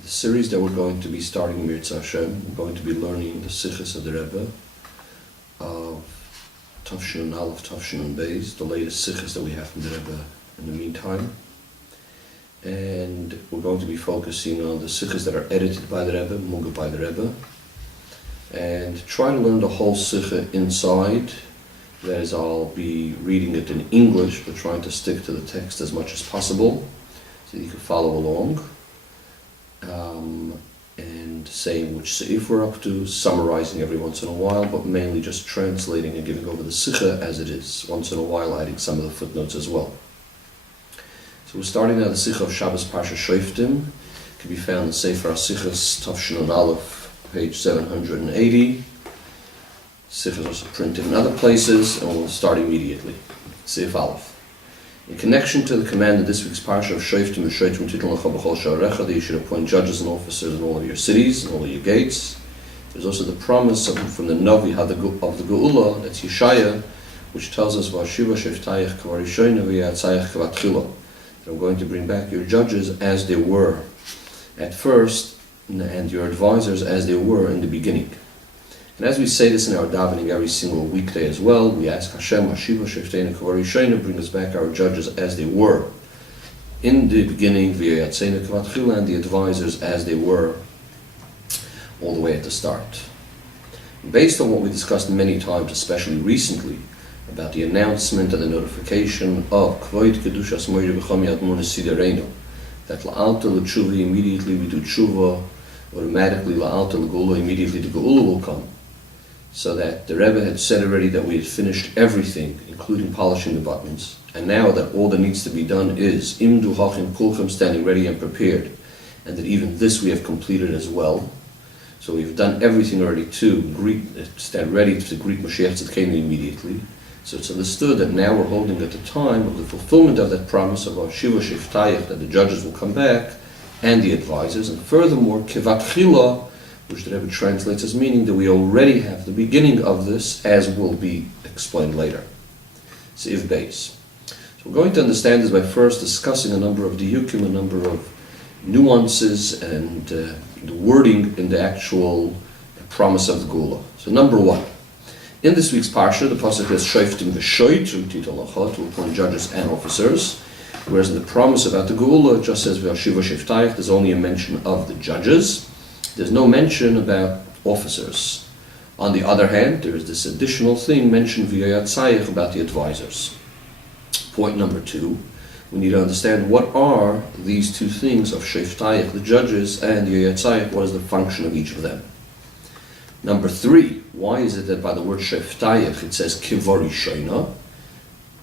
the series that we're going to be starting Mirza Hashem. We're going to be learning the Sichos of the Rebbe of Tafshin and Aleph, Tafshin and Beis, the latest Sichos that we have from the Rebbe in the meantime. And we're going to be focusing on the Sichos that are edited by the Rebbe, Munga by the Rebbe, and try to learn the whole Sicha inside. That is, I'll be reading it in English, but trying to stick to the text as much as possible, so you can follow along. And saying which seif we're up to, summarizing every once in a while, but mainly just translating and giving over the Sicha as it is, once in a while adding some of the footnotes as well. So we're starting now the Sicha of Shabbos Parsha Shoftim. It can be found in Sefer HaSichos Tafshin and Aleph, page 780. Sichos are also printed in other places, and we'll start immediately. Seif Aleph. In connection to the command of this week's Parsha of Shoftim, that you should appoint judges and officers in all of your cities and all of your gates. There's also the promise from the Navi of the Geula, that's Yeshaya, which tells us that I'm going to bring back your judges as they were at first, and your advisors as they were in the beginning. And as we say this in our davening every single weekday as well, we ask Hashem, Hashiva Shofteinu Kvar Yishayna, bring us back our judges as they were in the beginning, and the advisors as they were all the way at the start. Based on what we discussed many times, especially recently, about the announcement and the notification of Kvoid Kedushas Moire B'cham Yad Mona Sidereno, that La'alta L'Tshuva, immediately we do Tshuva, automatically La'alta L'Geula, immediately the Geula will come. So that the Rebbe had said already that we had finished everything, including polishing the buttons, and now that all that needs to be done is Imdu Hachim Kulchem, standing ready and prepared, and that even this we have completed as well. So we've done everything already to stand ready to greet Mashiach Tzidkenu immediately. So it's understood that now we're holding at the time of the fulfillment of that promise of Shiva Shiftayach, that the judges will come back, and the advisors, and furthermore, Kivat Chila, which the Rebbe translates as meaning that we already have the beginning of this, as will be explained later. Seif Beis. So we're going to understand this by first discussing a number of diyukim, a number of nuances, and the wording in the actual promise of the Geula. So number one, in this week's Parsha, the pasuk says Shoftim v'shoitrim titalacha, to appoint judges and officers, whereas in the promise about the Geula, it just says v'ashiva shiftayach, there's only a mention of the judges. There's no mention about officers. On the other hand, there is this additional thing mentioned via Yatzayach about the advisors. Point number two, we need to understand what are these two things of Sheftayach, the judges, and the Yatzayach, what is the function of each of them. Number three, why is it that by the word Sheftayach it says Kivari Shoina,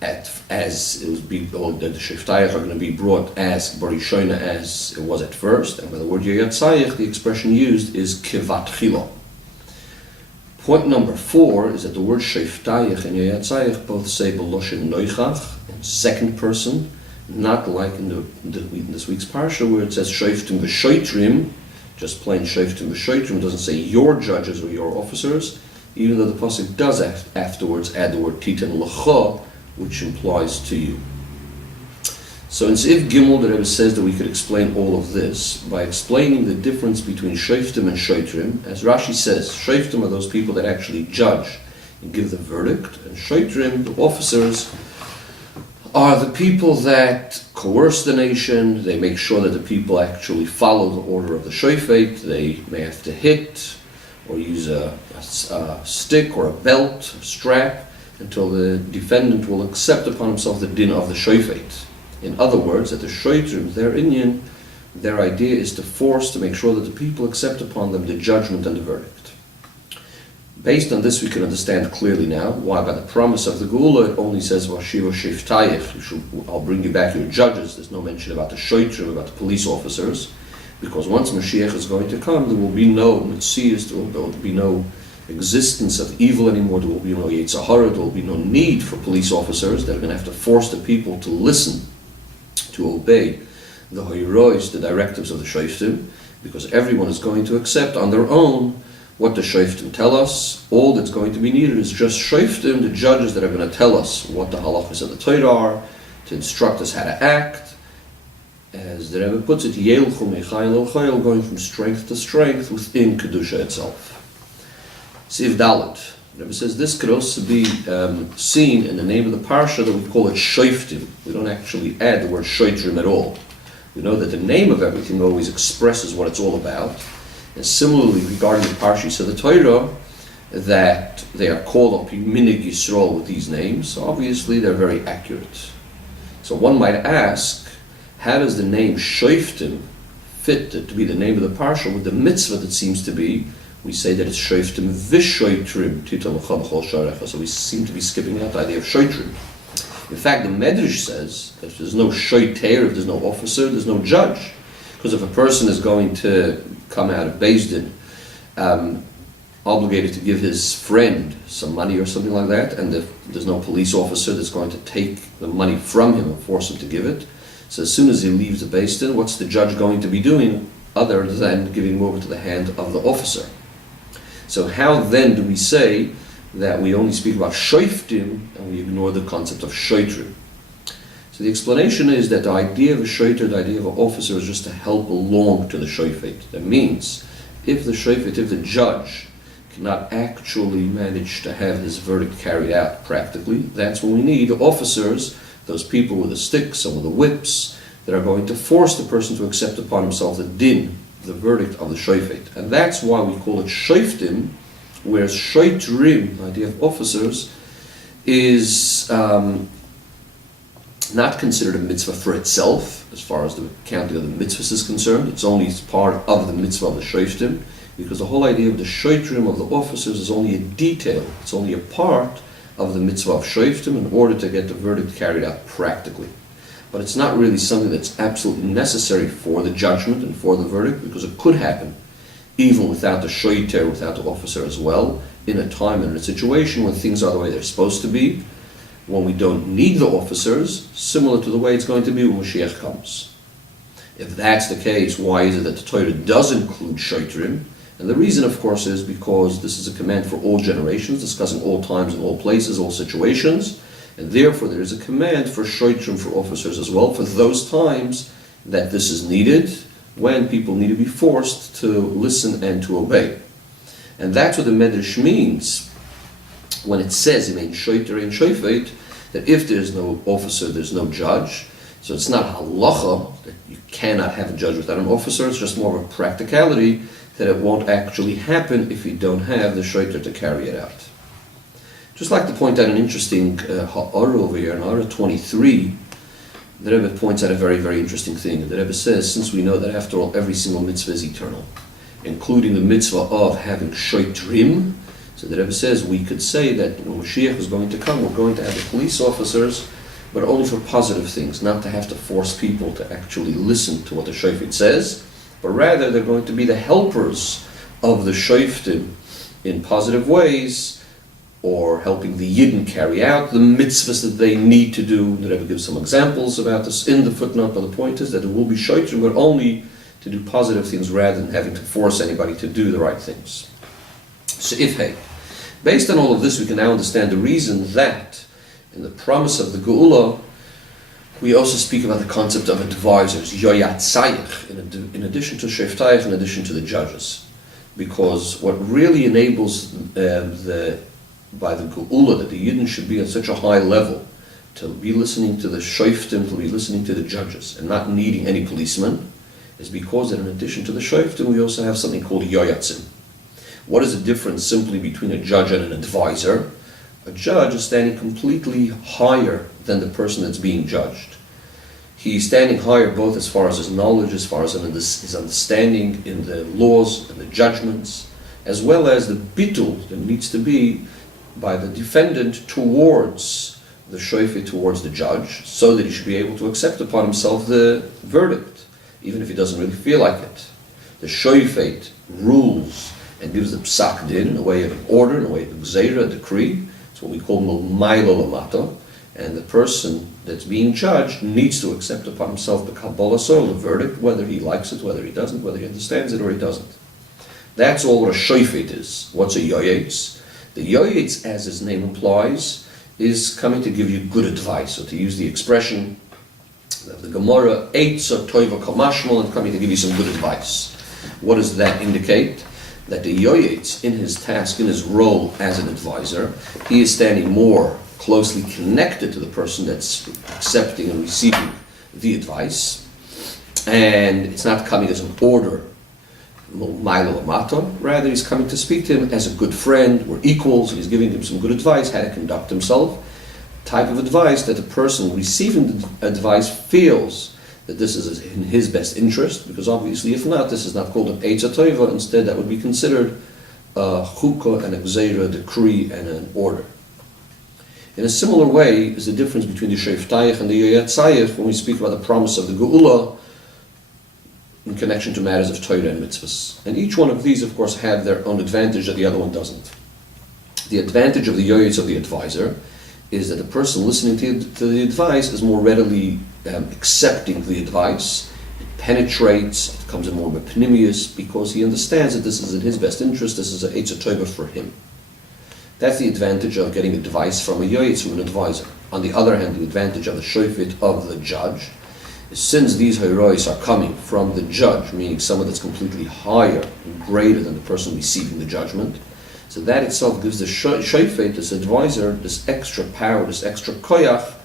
as it was that the Sheftayach are going to be brought as Barishona as it was at first, and by the word Yatzayach the expression used is Kivat Chila. Point number four is that the word Sheftayach and Yatzayach both say Beloshin Noichach in second person, not like in this week's Parsha where it says Shoftim v'shoitrim, just plain Shoftim v'shoitrim, it doesn't say your judges or your officers, even though the pasuk does afterwards add the word Titan L'cha, which implies to you. So in Seif Gimel, the Rebbe says that we could explain all of this by explaining the difference between Shoftim and Shoitrim. As Rashi says, Shoftim are those people that actually judge and give the verdict, and Shoitrim, the officers, are the people that coerce the nation. They make sure that the people actually follow the order of the shofet. They may have to hit or use a stick or a belt, a strap, until the defendant will accept upon himself the din of the shofet. In other words, that the shoitrim, their inyan, their idea is to force, to make sure that the people accept upon them the judgment and the verdict. Based on this, we can understand clearly now why by the promise of the Geula it only says Vashiva Shiftayach, I'll bring you back your judges. There's no mention about the shoitrim, about the police officers, because once Mashiach is going to come, there will be no Metzias, there will be no existence of evil anymore, there will be no Yetzer Hara, there will be no need for police officers that are going to have to force the people to listen, to obey the Hoyrois, the directives of the Shoftim, because everyone is going to accept on their own what the Shoftim tell us. All that's going to be needed is just Shoftim, the judges that are going to tell us what the halachas of the Torah are, to instruct us how to act, as the Rebbe puts it, Yelchu Mechayil El Chayil, going from strength to strength within Kedusha itself. Siv Dalet. The Rebbe says this could also be seen in the name of the parsha that we call it Shoftim. We don't actually add the word Shoitrim at all. We know that the name of everything always expresses what it's all about. And similarly, regarding the parsha of the Torah, that they are called on Minig Yisrael with these names, so obviously they're very accurate. So one might ask, how does the name Shoftim fit to be the name of the parsha with the mitzvah that seems to be? We say that it's Shoftim v'Shoitrim Tita l'chol b'chol sharecha. So we seem to be skipping out the idea of Shoitrim. In fact, the Medrash says that if there's no Shoiter, if there's no officer, there's no judge. Because if a person is going to come out of Beis Din, obligated to give his friend some money or something like that, and there's no police officer that's going to take the money from him and force him to give it, so as soon as he leaves the Beis Din, what's the judge going to be doing other than giving him over to the hand of the officer? So how then do we say that we only speak about Shoftim and we ignore the concept of Shoitrim? So the explanation is that the idea of a Shoiter, the idea of an officer, is just to help along to the Shofet. That means if the Shofet, if the judge cannot actually manage to have his verdict carried out practically, that's when we need officers, those people with the sticks and with the whips, that are going to force the person to accept upon himself the din, the verdict of the Shofet. And that's why we call it Shoftim, whereas Shoitrim, the idea of officers, is not considered a mitzvah for itself, as far as the counting of the mitzvahs is concerned. It's only part of the mitzvah of the Shoftim, because the whole idea of the Shoitrim, of the officers, is only a detail. It's only a part of the mitzvah of Shoftim in order to get the verdict carried out practically. But it's not really something that's absolutely necessary for the judgment and for the verdict, because it could happen even without the Shoiter, without the officer as well, in a time and in a situation when things are the way they're supposed to be, when we don't need the officers, similar to the way it's going to be when Mashiach comes. If that's the case, why is it that the Torah does include Shoitrim? And the reason, of course, is because this is a command for all generations, discussing all times and all places, all situations, and therefore there is a command for Shoitrim, for officers as well, for those times that this is needed, when people need to be forced to listen and to obey. And that's what the Medrash means when it says, in Shoiter and Shofet, that if there's no officer, there's no judge. So it's not halacha that you cannot have a judge without an officer, it's just more of a practicality that it won't actually happen if you don't have the Shoiter to carry it out. Just like to point out an interesting ha'ara over here, in ha'ara 23, the Rebbe points out a very, very interesting thing. The Rebbe says, since we know that after all every single mitzvah is eternal, including the mitzvah of having Shoitrim, so the Rebbe says we could say that when Mashiach is going to come, we're going to have the police officers, but only for positive things, not to have to force people to actually listen to what the Shofet says, but rather they're going to be the helpers of the Shoftim in positive ways, or helping the Yidden carry out the mitzvahs that they need to do. The Rebbe gives some examples about this in the footnote, but the point is that it will be Shoitrim, but only to do positive things rather than having to force anybody to do the right things. So based on all of this, we can now understand the reason that in the promise of the Geula, we also speak about the concept of advisors, yoyatzayich, in addition to sheftayich, in addition to the judges. Because what really enables by the Geula, that the Yidden should be at such a high level, to be listening to the Shoftim, to be listening to the judges, and not needing any policemen, is because that in addition to the Shoftim, we also have something called yoyatzim. What is the difference simply between a judge and an advisor? A judge is standing completely higher than the person that's being judged. He's standing higher both as far as his knowledge, as far as his understanding in the laws and the judgments, as well as the bitul that needs to be by the defendant towards the shofet, towards the judge, so that he should be able to accept upon himself the verdict, even if he doesn't really feel like it. The shofet rules and gives the psak din in a way of an order, in a way of a gzeira, a decree. It's what we call mulmaylo lamato, and the person that's being judged needs to accept upon himself the kabbalah soul, the verdict, whether he likes it, whether he doesn't, whether he understands it or he doesn't. That's all what a shofet is. What's a yoyetz? The yoyetz, as his name implies, is coming to give you good advice, or to use the expression The Gemara, Eitza Toiva Kamashmal, and coming to give you some good advice. What does that indicate? That the yoyetz, in his task, in his role as an advisor, he is standing more closely connected to the person that's accepting and receiving the advice. And it's not coming as an order, rather he's coming to speak to him as a good friend. We're equals. He's giving him some good advice, how to conduct himself. Type of advice that the person receiving the advice feels that this is in his best interest, because obviously if not, this is not called an Eitza Tova. Instead, that would be considered a chukah, an exera, a decree, and an order. In a similar way is the difference between the Shoftayich and the Yoyatzayich when we speak about the promise of the Geula in connection to matters of Torah and mitzvahs. And each one of these, of course, have their own advantage that the other one doesn't. The advantage of the Yoyetz, of the advisor, is that the person listening to the advice is more readily accepting the advice. It penetrates, it becomes more epinemius, because he understands that this is in his best interest, this is an Eitza Tova for him. That's the advantage of getting advice from a yoyetz, from an advisor. On the other hand, the advantage of the shofet, of the judge, is since these herois are coming from the judge, meaning someone that's completely higher and greater than the person receiving the judgment, so that itself gives the shofet, this advisor, this extra power, this extra koyach,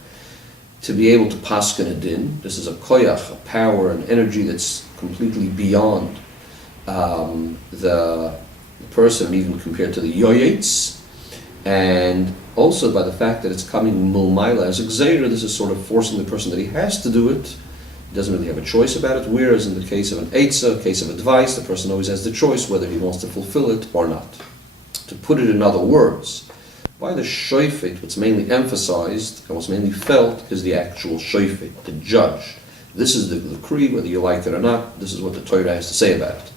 to be able to paskin a din. This is a koyach, a power, an energy that's completely beyond the person, even compared to the yoyetz. And also by the fact that it's coming mulmaila as a gzeira, this is sort of forcing the person that he has to do it. He doesn't really have a choice about it, whereas in the case of an eitzah, case of advice, the person always has the choice whether he wants to fulfill it or not. To put it in other words, by the shofet, what's mainly emphasized and what's mainly felt is the actual shofet, the judge. This is the decree, whether you like it or not, this is what the Torah has to say about it.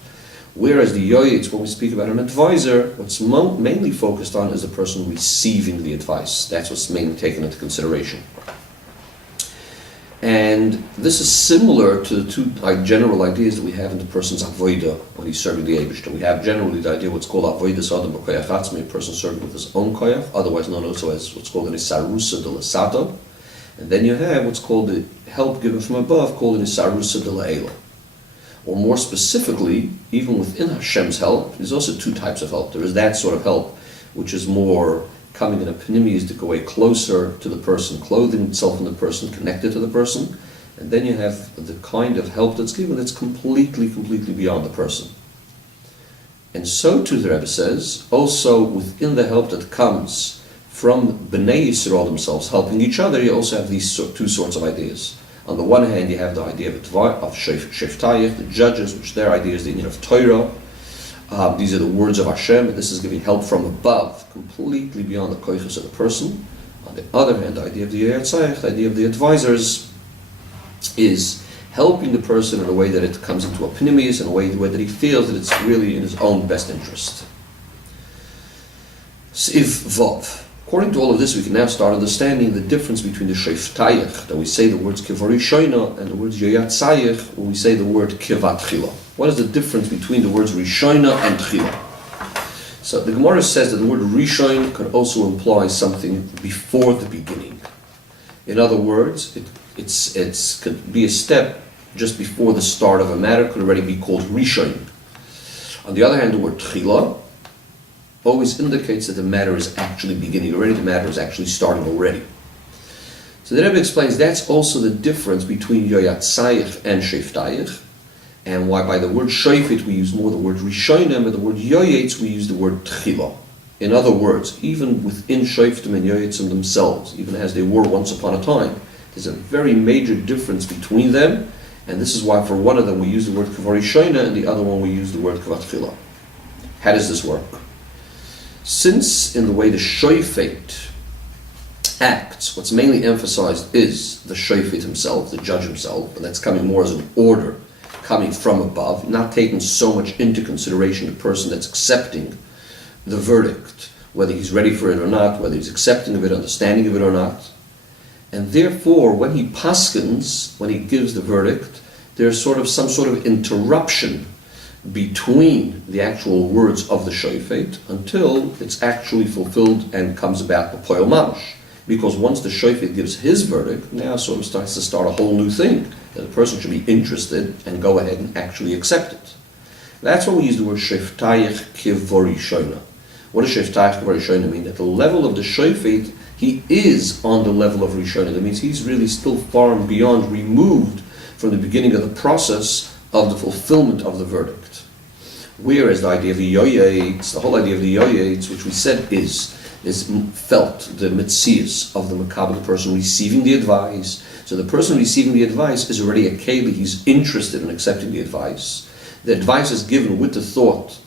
Whereas the yoyetz, when we speak about an advisor, what's mainly focused on is the person receiving the advice. That's what's mainly taken into consideration. And this is similar to the two general ideas that we have in the person's avodah when he's serving the Eibishter. We have generally the idea what's called avodas adam b'koyach atzmi, a person serving with his own koyach, otherwise known also as what's called an isarusa de l'sato. And then you have what's called the help given from above, called an isarusa de la'ela. Or more specifically, even within Hashem's help, there's also two types of help. There is that sort of help, which is more coming in a pneumistic way closer to the person, clothing itself in the person, connected to the person. And then you have the kind of help that's given that's completely beyond the person. And so too, the Rebbe says, also within the help that comes from Bnei Yisrael themselves helping each other, you also have these two sorts of ideas. On the one hand, you have the idea of Shoftayich, the judges, which their idea is the idea of Torah. These are the words of Hashem, and this is giving help from above, completely beyond the koiches of the person. On the other hand, the idea of the Yoyatzayich, the idea of the advisors, is helping the person in a way that it comes into a pneumius, in a way that he feels that it's really in his own best interest. Siv Vav. According to all of this, we can now start understanding the difference between the Shoftayich, that we say the words Kivarishayna, and the words Yoyatzayich, when we say the word Kivat Chila. What is the difference between the words Rishayna and Chila? So the Gemara says that the word Rishayn could also imply something before the beginning. In other words, it could be a step just before the start of a matter, could already be called Rishayn. On the other hand, the word Chila always indicates that the matter is actually beginning already, the matter is actually starting already. So the Rebbe explains that's also the difference between Yoyatzayich and Shoftayich, and why by the word Shofet we use more the word Rishonim, and the word Yoyetz we use the word Tchila. In other words, even within Shoftim and Yoyetzim themselves, even as they were once upon a time, there's a very major difference between them, and this is why for one of them we use the word Kvarishayna, and the other one we use the word Kvat Tchila. How does this work? Since in the way the shofet acts, what's mainly emphasized is the shofet himself, the judge himself, and that's coming more as an order, coming from above, not taking so much into consideration the person that's accepting the verdict, whether he's ready for it or not, whether he's accepting of it, understanding of it or not. And therefore, when he paskins, when he gives the verdict, there's some sort of interruption between the actual words of the shofet until it's actually fulfilled and comes about the poil mamash. Because once the shofet gives his verdict, now sort of starts to start a whole new thing, that a person should be interested and go ahead and actually accept it. That's when we use the word sheftayich kivorishona. What does sheftayich kivorishona mean? That the level of the shofet, he is on the level of rishona. That means he's really still far and beyond, removed from the beginning of the process of the fulfillment of the verdict. Whereas the idea of the yoyetz, the whole idea of the yoyetz, which we said is felt, the metzias of the makabel, the person receiving the advice. So the person receiving the advice is already a keli, he's interested in accepting the advice. The advice is given with the thought,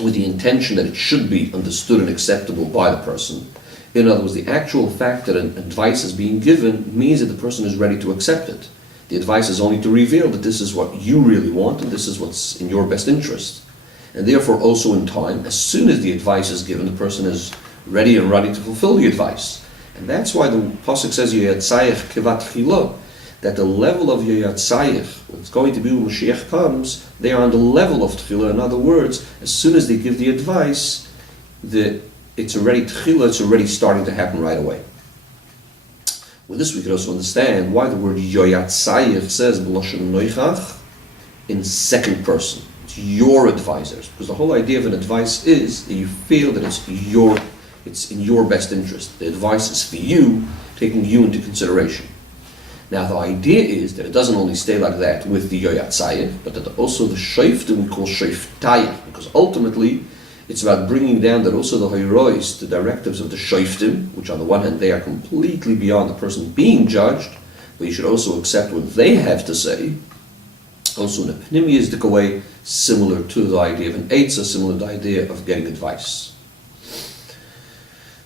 with the intention that it should be understood and acceptable by the person. In other words, the actual fact that an advice is being given means that the person is ready to accept it. The advice is only to reveal that this is what you really want and this is what's in your best interest. And therefore also in time, as soon as the advice is given, the person is ready and ready to fulfill the advice. And that's why the Pasuk says, Yoyatzayich kivat chilo, that the level of Yoyatzayich, what's going to be when Mashiach comes, they are on the level of Tchila. In other words, as soon as they give the advice, it's already Tchila, it's already starting to happen right away. With this we can also understand why the word Yoyatzayich says B'lashon noichach in second person. It's your advisors. Because the whole idea of an advice is that you feel that it's in your best interest. The advice is for you, taking you into consideration. Now the idea is that it doesn't only stay like that with the Yoyatzayich, but that also the Shoftim we call Shoftayich, because ultimately it's about bringing down that also the Hayrois, the directives of the Shoftim, which on the one hand they are completely beyond the person being judged, but you should also accept what they have to say, also in a pneumistic way, similar to the idea of an eitzah, similar to the idea of getting advice.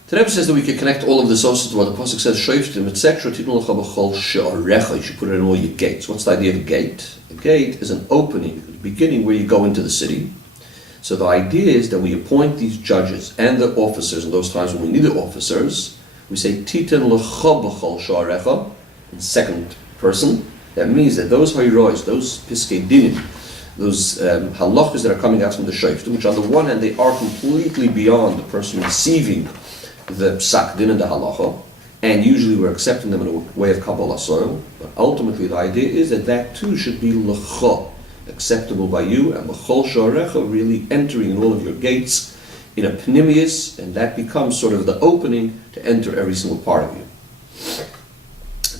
The Rebbe says that we can connect all of this also to what the Pasuk says, Shoftim, etc. You should put it in all your gates. What's the idea of a gate? A gate is an opening, the beginning where you go into the city. So the idea is that we appoint these judges and the officers, in those times when we need the officers, we say, Titen lecha b'chol sha'arecha, in second person. That means that those hayrois, those piskei dinim, those halachas that are coming out from the Shoftim, which on the one hand they are completely beyond the person receiving the psak din and the halacha, and usually we're accepting them in a way of Kabbalah soil, but ultimately the idea is that that too should be lecha, acceptable by you, and b'chol sha'arecha, really entering in all of your gates in a pnimius, and that becomes sort of the opening to enter every single part of you.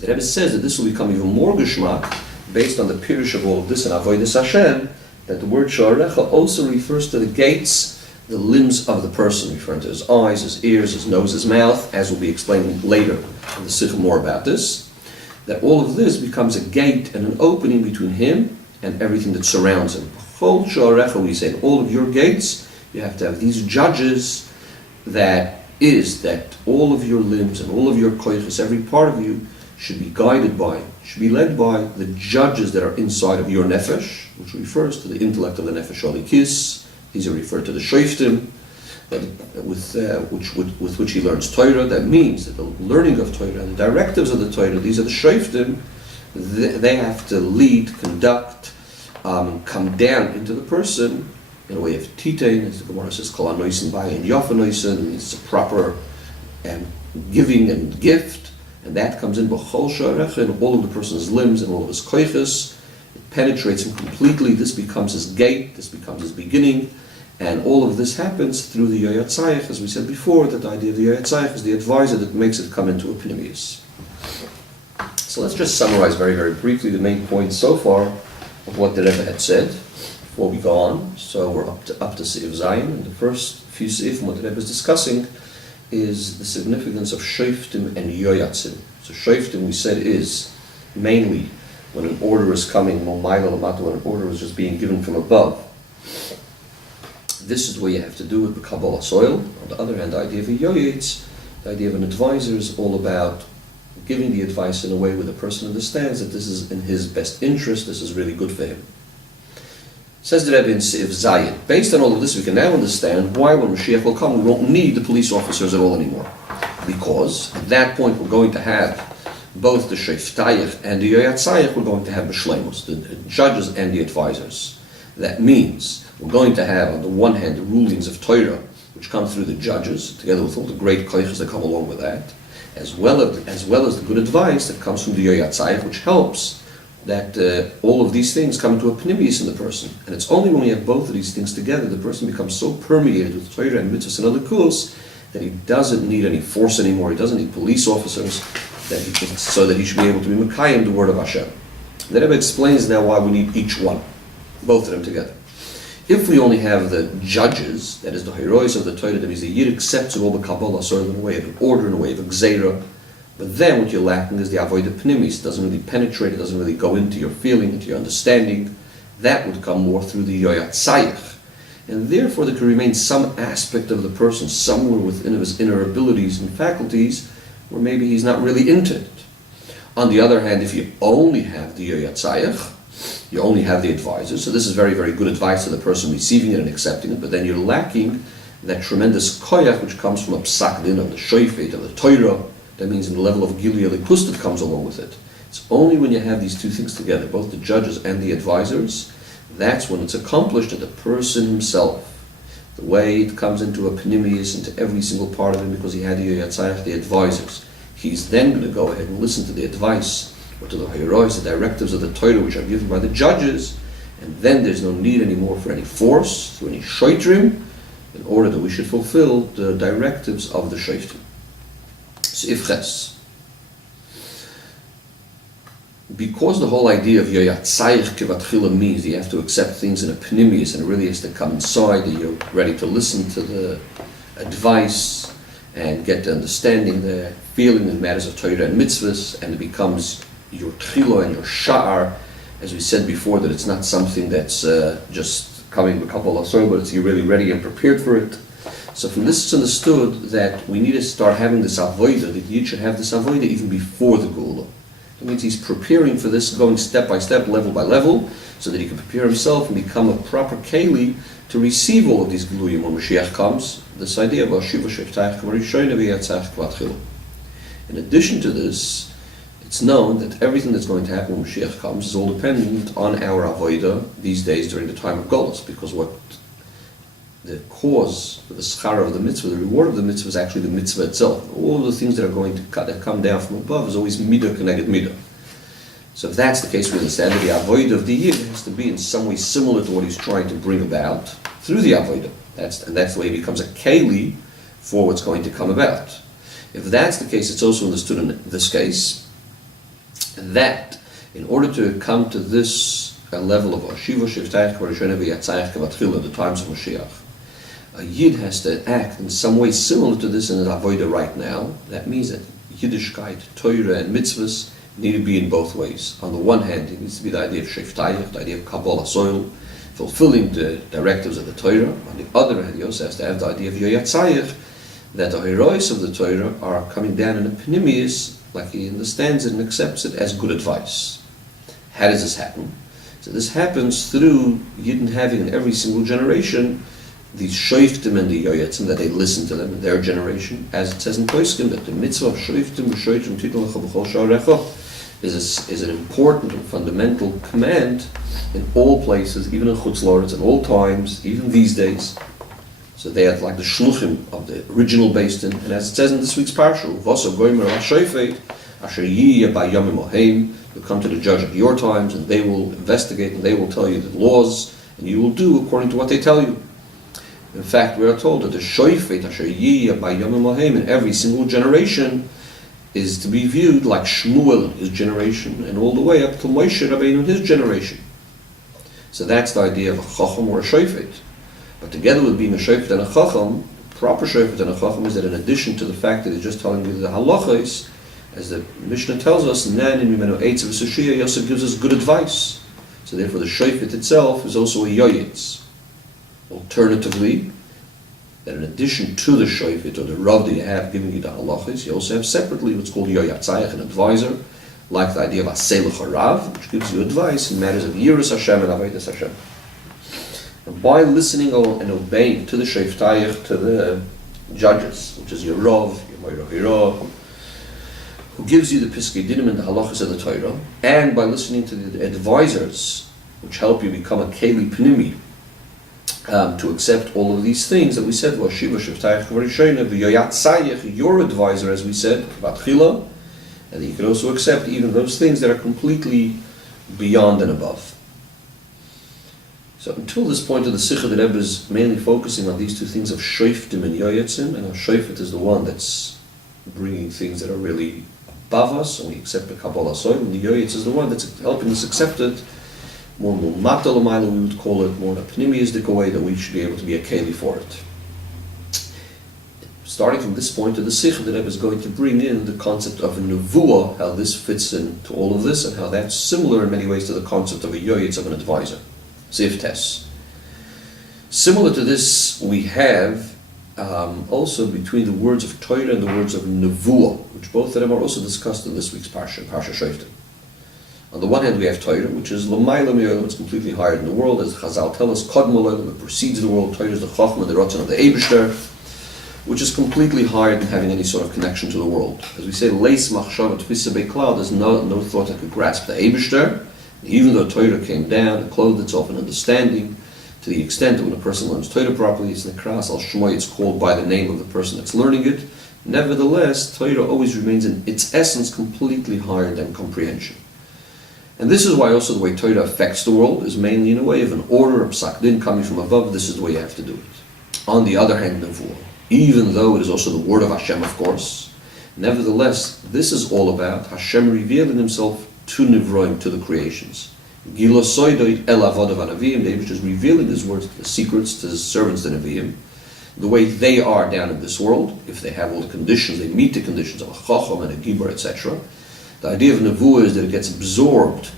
The Rebbe says that this will become even more geschmack based on the pirush of all of this in Avodas Hashem, that the word sha'arecha also refers to the gates, the limbs of the person, referring to his eyes, his ears, his nose, his mouth, as will be explained later in the Sikha more about this, that all of this becomes a gate and an opening between him and everything that surrounds him. B'chol sha'arecha, we say, in all of your gates, you have to have these judges, that all of your limbs and all of your koiches, every part of you, should be guided by, should be led by the judges that are inside of your nefesh, which refers to the intellect of the nefesh alikis. These are referred to the Shoftim, with which he learns Torah. That means that the learning of Torah and the directives of the Torah, these are the Shoftim, they have to lead, conduct, come down into the person in a way of titein, as the Gemara says, kol hanoisen b'ay and yafa noisen, it's a proper giving and gift, and that comes in b'chol sha'arecha, in all of the person's limbs and all of his koiches. It penetrates him completely. This becomes his gate, this becomes his beginning, and all of this happens through the Yoyatzayich, as we said before, that the idea of the Yoyatzayich is the advisor that makes it come into a pnimius. So let's just summarize very, very briefly the main points so far of what the Rebbe had said before we go on. So we're up to Seif Zayin, and the first few Seifim, what the Rebbe is discussing is the significance of Shoftim and Yoyatzim. So Shoftim, we said, is mainly when an order is coming, when an order is just being given from above. This is what you have to do with the Kabbalah soil. On the other hand, the idea of a yoyetz, the idea of an advisor, is all about giving the advice in a way where the person understands that this is in his best interest, this is really good for him. Says the Rebbe in Seif Zayin, based on all of this we can now understand why when Mashiach will come we won't need the police officers at all anymore. Because at that point we're going to have both the Shoftayich and the Yoyatzayich, we're going to have B'shleimus, the judges and the advisors. That means we're going to have, on the one hand, the rulings of Torah, which come through the judges, together with all the great koiches that come along with that. as well as the good advice that comes from the Yoyatzayach, which helps that all of these things come into a pnimius in the person. And it's only when we have both of these things together, the person becomes so permeated with Torah and mitzvahs and other kuls that he doesn't need any force anymore, he doesn't need police officers, so that he should be able to be Mekayim, the word of Hashem. The Rebbe explains now why we need each one, both of them together. If we only have the judges, that is the heroes of the Torah, that means the Yid accepts all the Kabbalah sort of in a way of an order, in a way of a gzeira, but then what you're lacking is the avodah pnimis. It doesn't really penetrate, it doesn't really go into your feeling, into your understanding. That would come more through the yoyatzayach. And therefore there could remain some aspect of the person somewhere within his inner abilities and faculties where maybe he's not really into it. On the other hand, if you only have the yoyatzayach, you only have the advisor, so this is very, very good advice to the person receiving it and accepting it, but then you're lacking that tremendous koyach which comes from a psak din of the shofet, of the Torah. That means in the level of Gilui Elikus that comes along with it. It's only when you have these two things together, both the judges and the advisors, that's when it's accomplished that the person himself, the way it comes into a pnimius, into every single part of him, because he had the Yoyatzayach, the advisors, he's then going to go ahead and listen to the advice, or to the heroes, the directives of the Torah, which are given by the judges, and then there's no need anymore for any force, through any shoitrim, in order that we should fulfill the directives of the shoftim. Ifches. Because the whole idea of yoyatzayich kevatchila means you have to accept things in a pnimius and it really has to come inside, that you're ready to listen to the advice and get the understanding, the feeling in matters of Torah and mitzvahs, and it becomes your tchilo and your sha'ar, as we said before, that it's not something that's just coming with a couple of soil, but it's you're really ready and prepared for it. So from this it's understood that we need to start having this avodah, that Yid should have this avodah even before the Gula. That means he's preparing for this, going step by step, level by level, so that he can prepare himself and become a proper keli to receive all of these Guluyim when Mashiach comes. This idea of Ashiva Sheftach K'marishoyne V'yatzach K'vatchila. In addition to this, it's known that everything that's going to happen when Mashiach comes is all dependent on our avodah these days during the time of Golus, because what the cause, the schar of the mitzvah, the reward of the mitzvah is actually the mitzvah itself. All of the things that are going to come down from above is always midah connected midah. So if that's the case, we understand that the avodah of the Yid has to be in some way similar to what he's trying to bring about through the avodah. That's the way he becomes a keli for what's going to come about. If that's the case, it's also understood in this case that in order to come to this level of Ashiva Sheftach K'marishoyne V'yatzach K'vatchila, the times of Mashiach, a Yid has to act in some way similar to this in his avodah right now. That means that Yiddishkeit, Torah, and mitzvahs need to be in both ways. On the one hand, it needs to be the idea of Sheftayach, the idea of Kabbalah soil, fulfilling the directives of the Torah. On the other hand, he also has to have the idea of Yoyatzayach, that the heroes of the Torah are coming down in a pnimius, like he understands it and accepts it as good advice. How does this happen? So this happens through Yidden having in every single generation these shoftim and the yoyetzim, that they listen to them in their generation, as it says in Poskim, that the mitzvah of shoftim v'shoitrim titol lecha b'chol sha'arecha is an important and fundamental command in all places, even in Chutz La'aretz, at all times, even these days. So they are like the shluchim of the original Beis Din, and as it says in this week's parsha, V'osa goymer ha'shofet asher yiyeh b'yomim oheim, you'll come to the judge at your times, and they will investigate, and they will tell you the laws, and you will do according to what they tell you. In fact, we are told that the shofet asher yiyeh b'yomim oheim in every single generation is to be viewed like Shmuel in his generation, and all the way up to Moshe Rabbeinu in his generation. So that's the idea of a chacham or a shofet. But together with being a shofet and a chacham, proper shofet and a chacham is that in addition to the fact that he's just telling you the halachos, as the Mishnah tells us, he also gives us good advice. So therefore the shofet itself is also a yoyetz. Alternatively, that in addition to the shofet or the rav that you have giving you the halachos, you also have separately what's called yoyatzayach, an advisor, like the idea of aselech harav, which gives you advice in matters of yiras Hashem and avodas Hashem. And by listening and obeying to the sheftayach, to the judges, which is your rav, your moirah, who gives you the piskei dinim and the halachos of the Torah, and by listening to the advisors, which help you become a keli pnimi, to accept all of these things that we said, your advisor, as we said, about Chila, and you can also accept even those things that are completely beyond and above. So until this point of the Sikha, the Rebbe is mainly focusing on these two things of Shoftim and Yoyetzim, and our Shofet is the one that's bringing things that are really above us, and we accept the Kabbalah Soil, and the Yoyetz is the one that's helping us accept it, more Mata L'mayla we would call it, more in a Pnimiistic way that we should be able to be a Keli for it. Starting from this point of the Sikha, the Rebbe is going to bring in the concept of a Nevuah, how this fits into all of this, and how that's similar in many ways to the concept of a Yoyetz, of an advisor. Zivtes. Similar to this, we have also between the words of Torah and the words of Nevuah, which both of them are also discussed in this week's Parsha, Parsha Shoftim. On the one hand, we have Torah, which is L'mayla Mi'olam, it's completely higher than the world, as Chazal tell us, Kod M'olam, it precedes the world. Torah is the Chochmah, the Ratzon of the Eibishter, which is completely higher than having any sort of connection to the world. As we say, Leis Machshav Tfisa Beklal, there's no thought that could grasp the Eibishter. Even though Torah came down, it clothed itself in understanding, to the extent that when a person learns Torah properly, it's Nekras al Shmoy, it's called by the name of the person that's learning it. Nevertheless, Torah always remains in its essence completely higher than comprehension. And this is why also the way Torah affects the world is mainly in a way of an order, a psak din coming from above. This is the way you have to do it. On the other hand, Nevuah, even though it is also the word of Hashem, of course, nevertheless, this is all about Hashem revealing himself to Nivroim, to the creations. Gilo Soidoi El Avodav Anavim, David is revealing his words, the secrets to his servants, the Nevi'im, the way they are down in this world, if they have all the conditions, they meet the conditions of a Chacham and a Gibor, etc. The idea of Nevuah is that it gets absorbed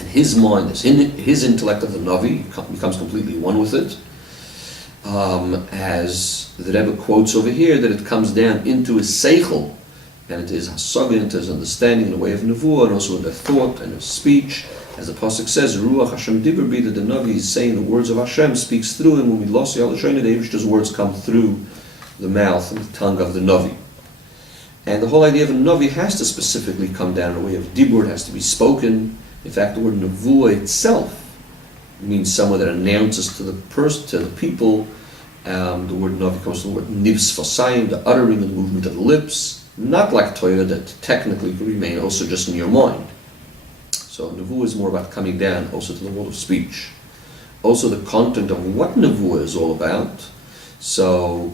in his mind, his intellect of the Navi, becomes completely one with it. As the Rebbe quotes over here, that it comes down into his Seichel, and it is Hasaga, into his understanding in the way of Nevuah, and also in their thought and his speech. As the Pasuk says, Ruach Hashem Dibur Bi, that the Navi is saying the words of Hashem, speaks through him. When we lost the Alashayna, the Eivishter's words come through the mouth and the tongue of the Navi. And the whole idea of a Navi has to specifically come down in a way of Dibur, it has to be spoken. In fact, the word Nevuah itself means someone that announces to the people. The word Navi comes from the word Nivs Fasayim, the uttering and the movement of the lips. Not like Torah, that technically could remain also just in your mind. So Nevuah is more about coming down also to the world of speech. Also the content of what Nevuah is all about. So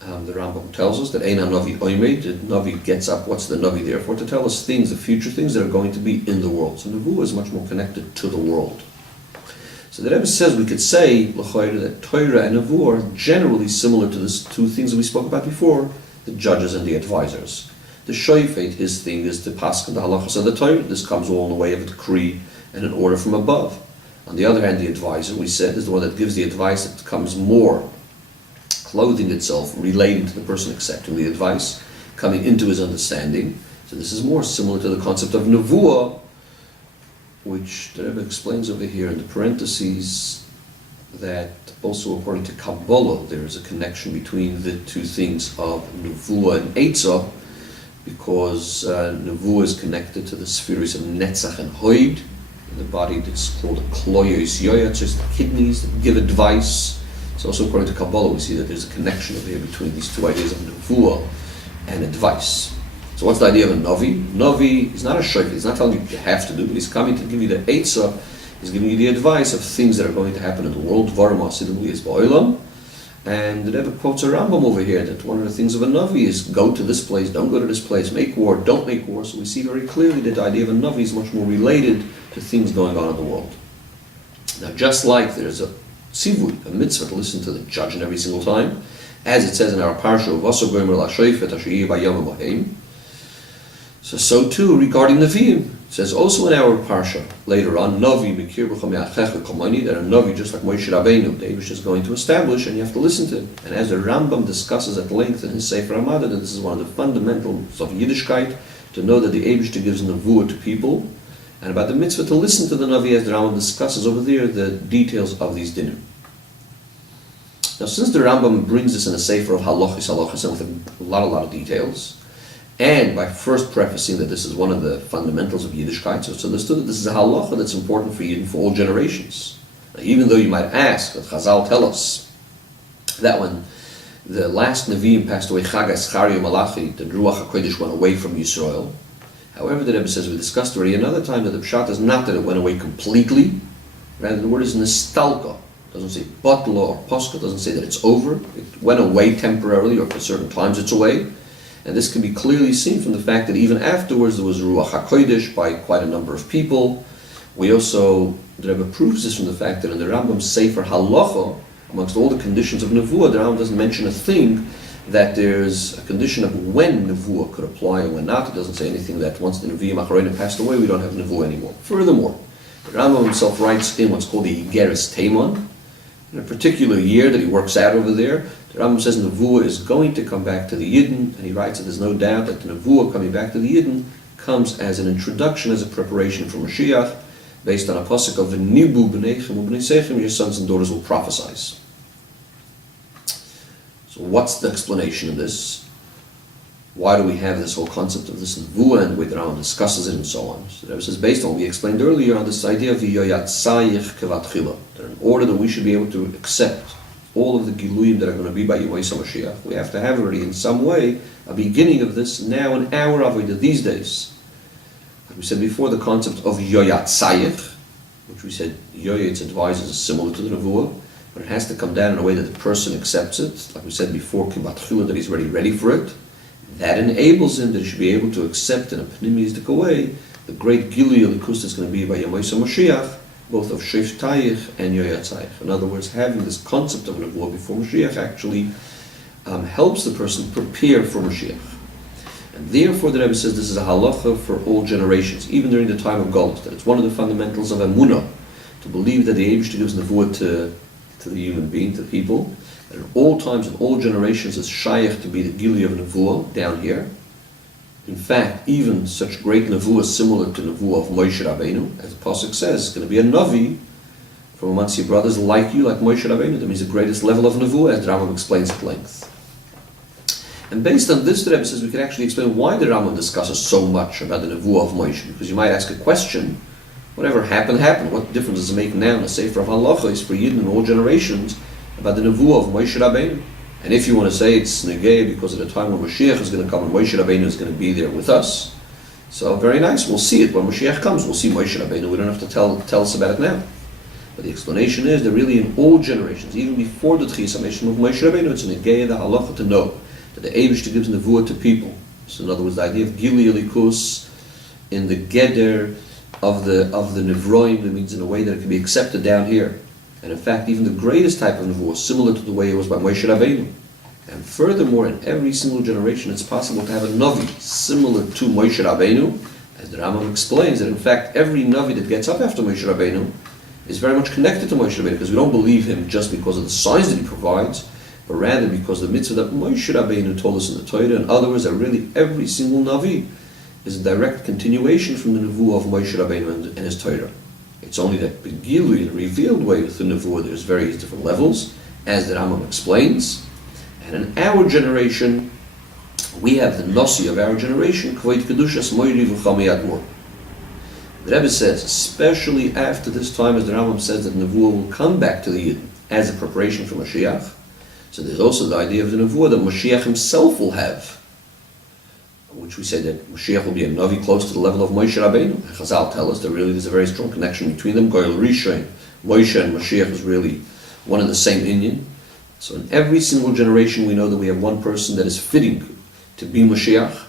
the Rambam tells us that Ein HaNavi Oimed, the Navi gets up, what's the Navi there for? To tell us things, the future things that are going to be in the world. So Nevuah is much more connected to the world. So the Rebbe says we could say, L'choyre, that Torah and Nevuah are generally similar to these two things that we spoke about before, the judges and the advisors. The Shofet, his thing is to pass the halachas of the Torah. This comes all in the way of a decree and an order from above. On the other hand, the advisor, we said, is the one that gives the advice that comes more clothing itself, relating to the person accepting the advice, coming into his understanding. So this is more similar to the concept of Nevuah, which the Rebbe explains over here in the parentheses, that also according to Kabbalah there is a connection between the two things of Nevuah and Eitzah, because Nevuah is connected to the spheres of Netzach and Hoid, in the body that's called Kloyos Yoyatz, just the kidneys that give advice. So also according to Kabbalah we see that there's a connection over here between these two ideas of Nevuah and advice. So what's the idea of a Navi? Navi is not a shaykhid, he's not telling you what you have to do, but he's coming to give you the Eitzah. He's giving you the advice of things that are going to happen in the world. Dvar Malchus Shoftim. And the Rebbe quotes a Rambam over here that one of the things of a Navi is go to this place, don't go to this place, make war, don't make war. So we see very clearly that the idea of a Navi is much more related to things going on in the world. Now just like there's a tzivui, a mitzvah to listen to the judge in every single time, as it says in our parsha, Vaso Gomer La Shofet Asher Yeh Bayom Mohem. So too regarding Nevi'im. It says also in our parsha later on, Navi Mikir B'chom Ya'achecha Komani, that a Navi just like Moshe Rabbeinu, David is going to establish, and you have to listen to him. And as the Rambam discusses at length in his Sefer Hamadah, that this is one of the fundamentals of Yiddishkeit, to know that the Eibishter gives Nevuah to people, and about the mitzvah to listen to the Navi, as the Rambam discusses over there the details of these dinim. Now since the Rambam brings this in a Sefer of halachis and with a lot of details, and by first prefacing that this is one of the fundamentals of Yiddishkeit, so it's understood that this is a halacha that's important for Yidden for all generations. Now, even though you might ask, that Chazal tell us that when the last Nevi'im passed away, Chagas, Chariah, Malachi, the Ruach HaKodesh went away from Yisrael. However, the Rebbe says, we discussed already another time, that the Pshat is not that it went away completely, rather the word is Nistalka. It doesn't say Batla or Posca, it doesn't say that it's over. It went away temporarily, or for certain times it's away. And this can be clearly seen from the fact that even afterwards there was Ruach HaKodesh by quite a number of people. We also, the Rebbe proves this from the fact that in the Rambam Sefer Halacha, amongst all the conditions of Nevuah, the Rambam doesn't mention a thing that there's a condition of when Nevuah could apply and when not. It doesn't say anything that once the Nevi'im Acharonim passed away, we don't have Nevuah anymore. Furthermore, the Rambam himself writes in what's called the Igeres Teimon, in a particular year that he works out over there, the Rambam says Nevuah is going to come back to the Yidden, and he writes that there's no doubt that the Nevuah coming back to the Yidden comes as an introduction, as a preparation for Mashiach, based on a pasuk of V'nibu b'neichem u'b'nei seichem, your sons and daughters will prophesy. So what's the explanation of this? Why do we have this whole concept of this Nevuah and the way the Rambam discusses it and so on? So the Rebbe says, based on what we explained earlier on this idea of V'yoyatzayich kevatchila, that in order that we should be able to accept all of the Giluyim that are going to be by Yemei Mashiach, we have to have already in some way a beginning of this now in our Avodah these days. Like we said before, the concept of Yoyatzayich, which we said Yoyatz advises is similar to the Nevuah, but it has to come down in a way that the person accepts it. Like we said before, Kibatchila, that he's already ready for it. That enables him that he should be able to accept in a pneumistic way the great Gilui Elikus that's going to be by Yemei Mashiach, both of Sheftayich and Yoyatzayich. In other words, having this concept of Nevuah before Mashiach actually helps the person prepare for Mashiach. And therefore the Rebbe says this is a halacha for all generations, even during the time of Golus, that it's one of the fundamentals of Emunah, to believe that the Eibishter gives Nevuah to the human being, to people, that in all times and all generations is shaykh to be the Gili of Nevuah down here. In fact, even such great Nevuah similar to Nevuah of Moshe Rabbeinu, as the Pasuk says, it's going to be a Navi from amongst your brothers like you, like Moshe Rabbeinu. That means the greatest level of Nevuah, as the Rambam explains at length. And based on this, the Rebbe says we can actually explain why the Rambam discusses so much about the Nevuah of Moshe. Because you might ask a question, whatever happened, happened. What difference does it make now in the Sefer of Halacha is for Yidden in all generations about the Nevuah of Moshe Rabbeinu? And if you want to say it's Negei because of the time when Mashiach is going to come and Moshe Rabbeinu is going to be there with us, so very nice, we'll see it when Mashiach comes. We'll see Moshe Rabbeinu. We don't have to tell us about it now. But the explanation is that really in all generations, even before the Tchiyas HaMeshim of Moshe Rabbeinu, it's Negei the Halacha to know that the Eibishter gives Nevuah to people. So in other words, the idea of Gili Elikus in the Geder of the Nevroim, that means in a way that it can be accepted down here. And in fact, even the greatest type of Nevuah, similar to the way it was by Moshe Rabbeinu. And furthermore, in every single generation, it's possible to have a Navi similar to Moshe Rabbeinu, as the Rambam explains that in fact, every Navi that gets up after Moshe Rabbeinu is very much connected to Moshe Rabbeinu, because we don't believe him just because of the signs that he provides, but rather because the mitzvah that Moshe Rabbeinu told us in the Torah. In other words, that really every single Navi is a direct continuation from the Nevuah of Moshe Rabbeinu and his Torah. It's only that Begilui, in a revealed way with the Nevuah, there's various different levels, as the Rambam explains. And in our generation, we have the Nasi of our generation, Kvoit Kedushas Moiri V'Chamei Admor. The Rebbe says, especially after this time, as the Rambam says, that Nevuah will come back to the Yidden as a preparation for Mashiach. So there's also the idea of the Nevuah that Mashiach himself will have, which we say that Mashiach will be a Navi close to the level of Moshe Rabbeinu. Chazal tell us that really there's a very strong connection between them. Goyal Rishon, Moshe and Mashiach is really one and the same Inyan. So in every single generation we know that we have one person that is fitting to be Mashiach,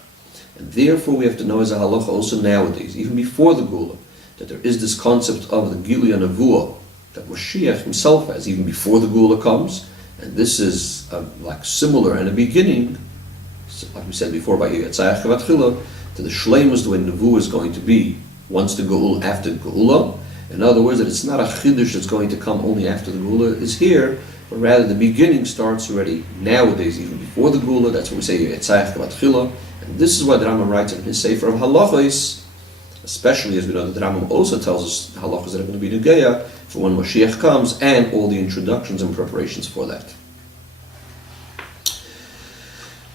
and therefore we have to know as a halacha also nowadays, even before the Gula, that there is this concept of the Gilui Nevuah that Mashiach himself has, even before the Gula comes, and this is like similar and a beginning, like we said before, by Yoyatzayich Kevatchila, to the Shleimus, the way Nevuah is going to be once the Geula, after Geula. In other words, that it's not a Chiddush that's going to come only after the Geula is here, but rather the beginning starts already nowadays, even before the Geula. That's what we say Yoyatzayich Kevatchila. And this is what the Rambam writes in his Sefer of Halachos, especially as we know that the Rambam also tells us the halachas that are going to be Negeya for when Mashiach comes, and all the introductions and preparations for that.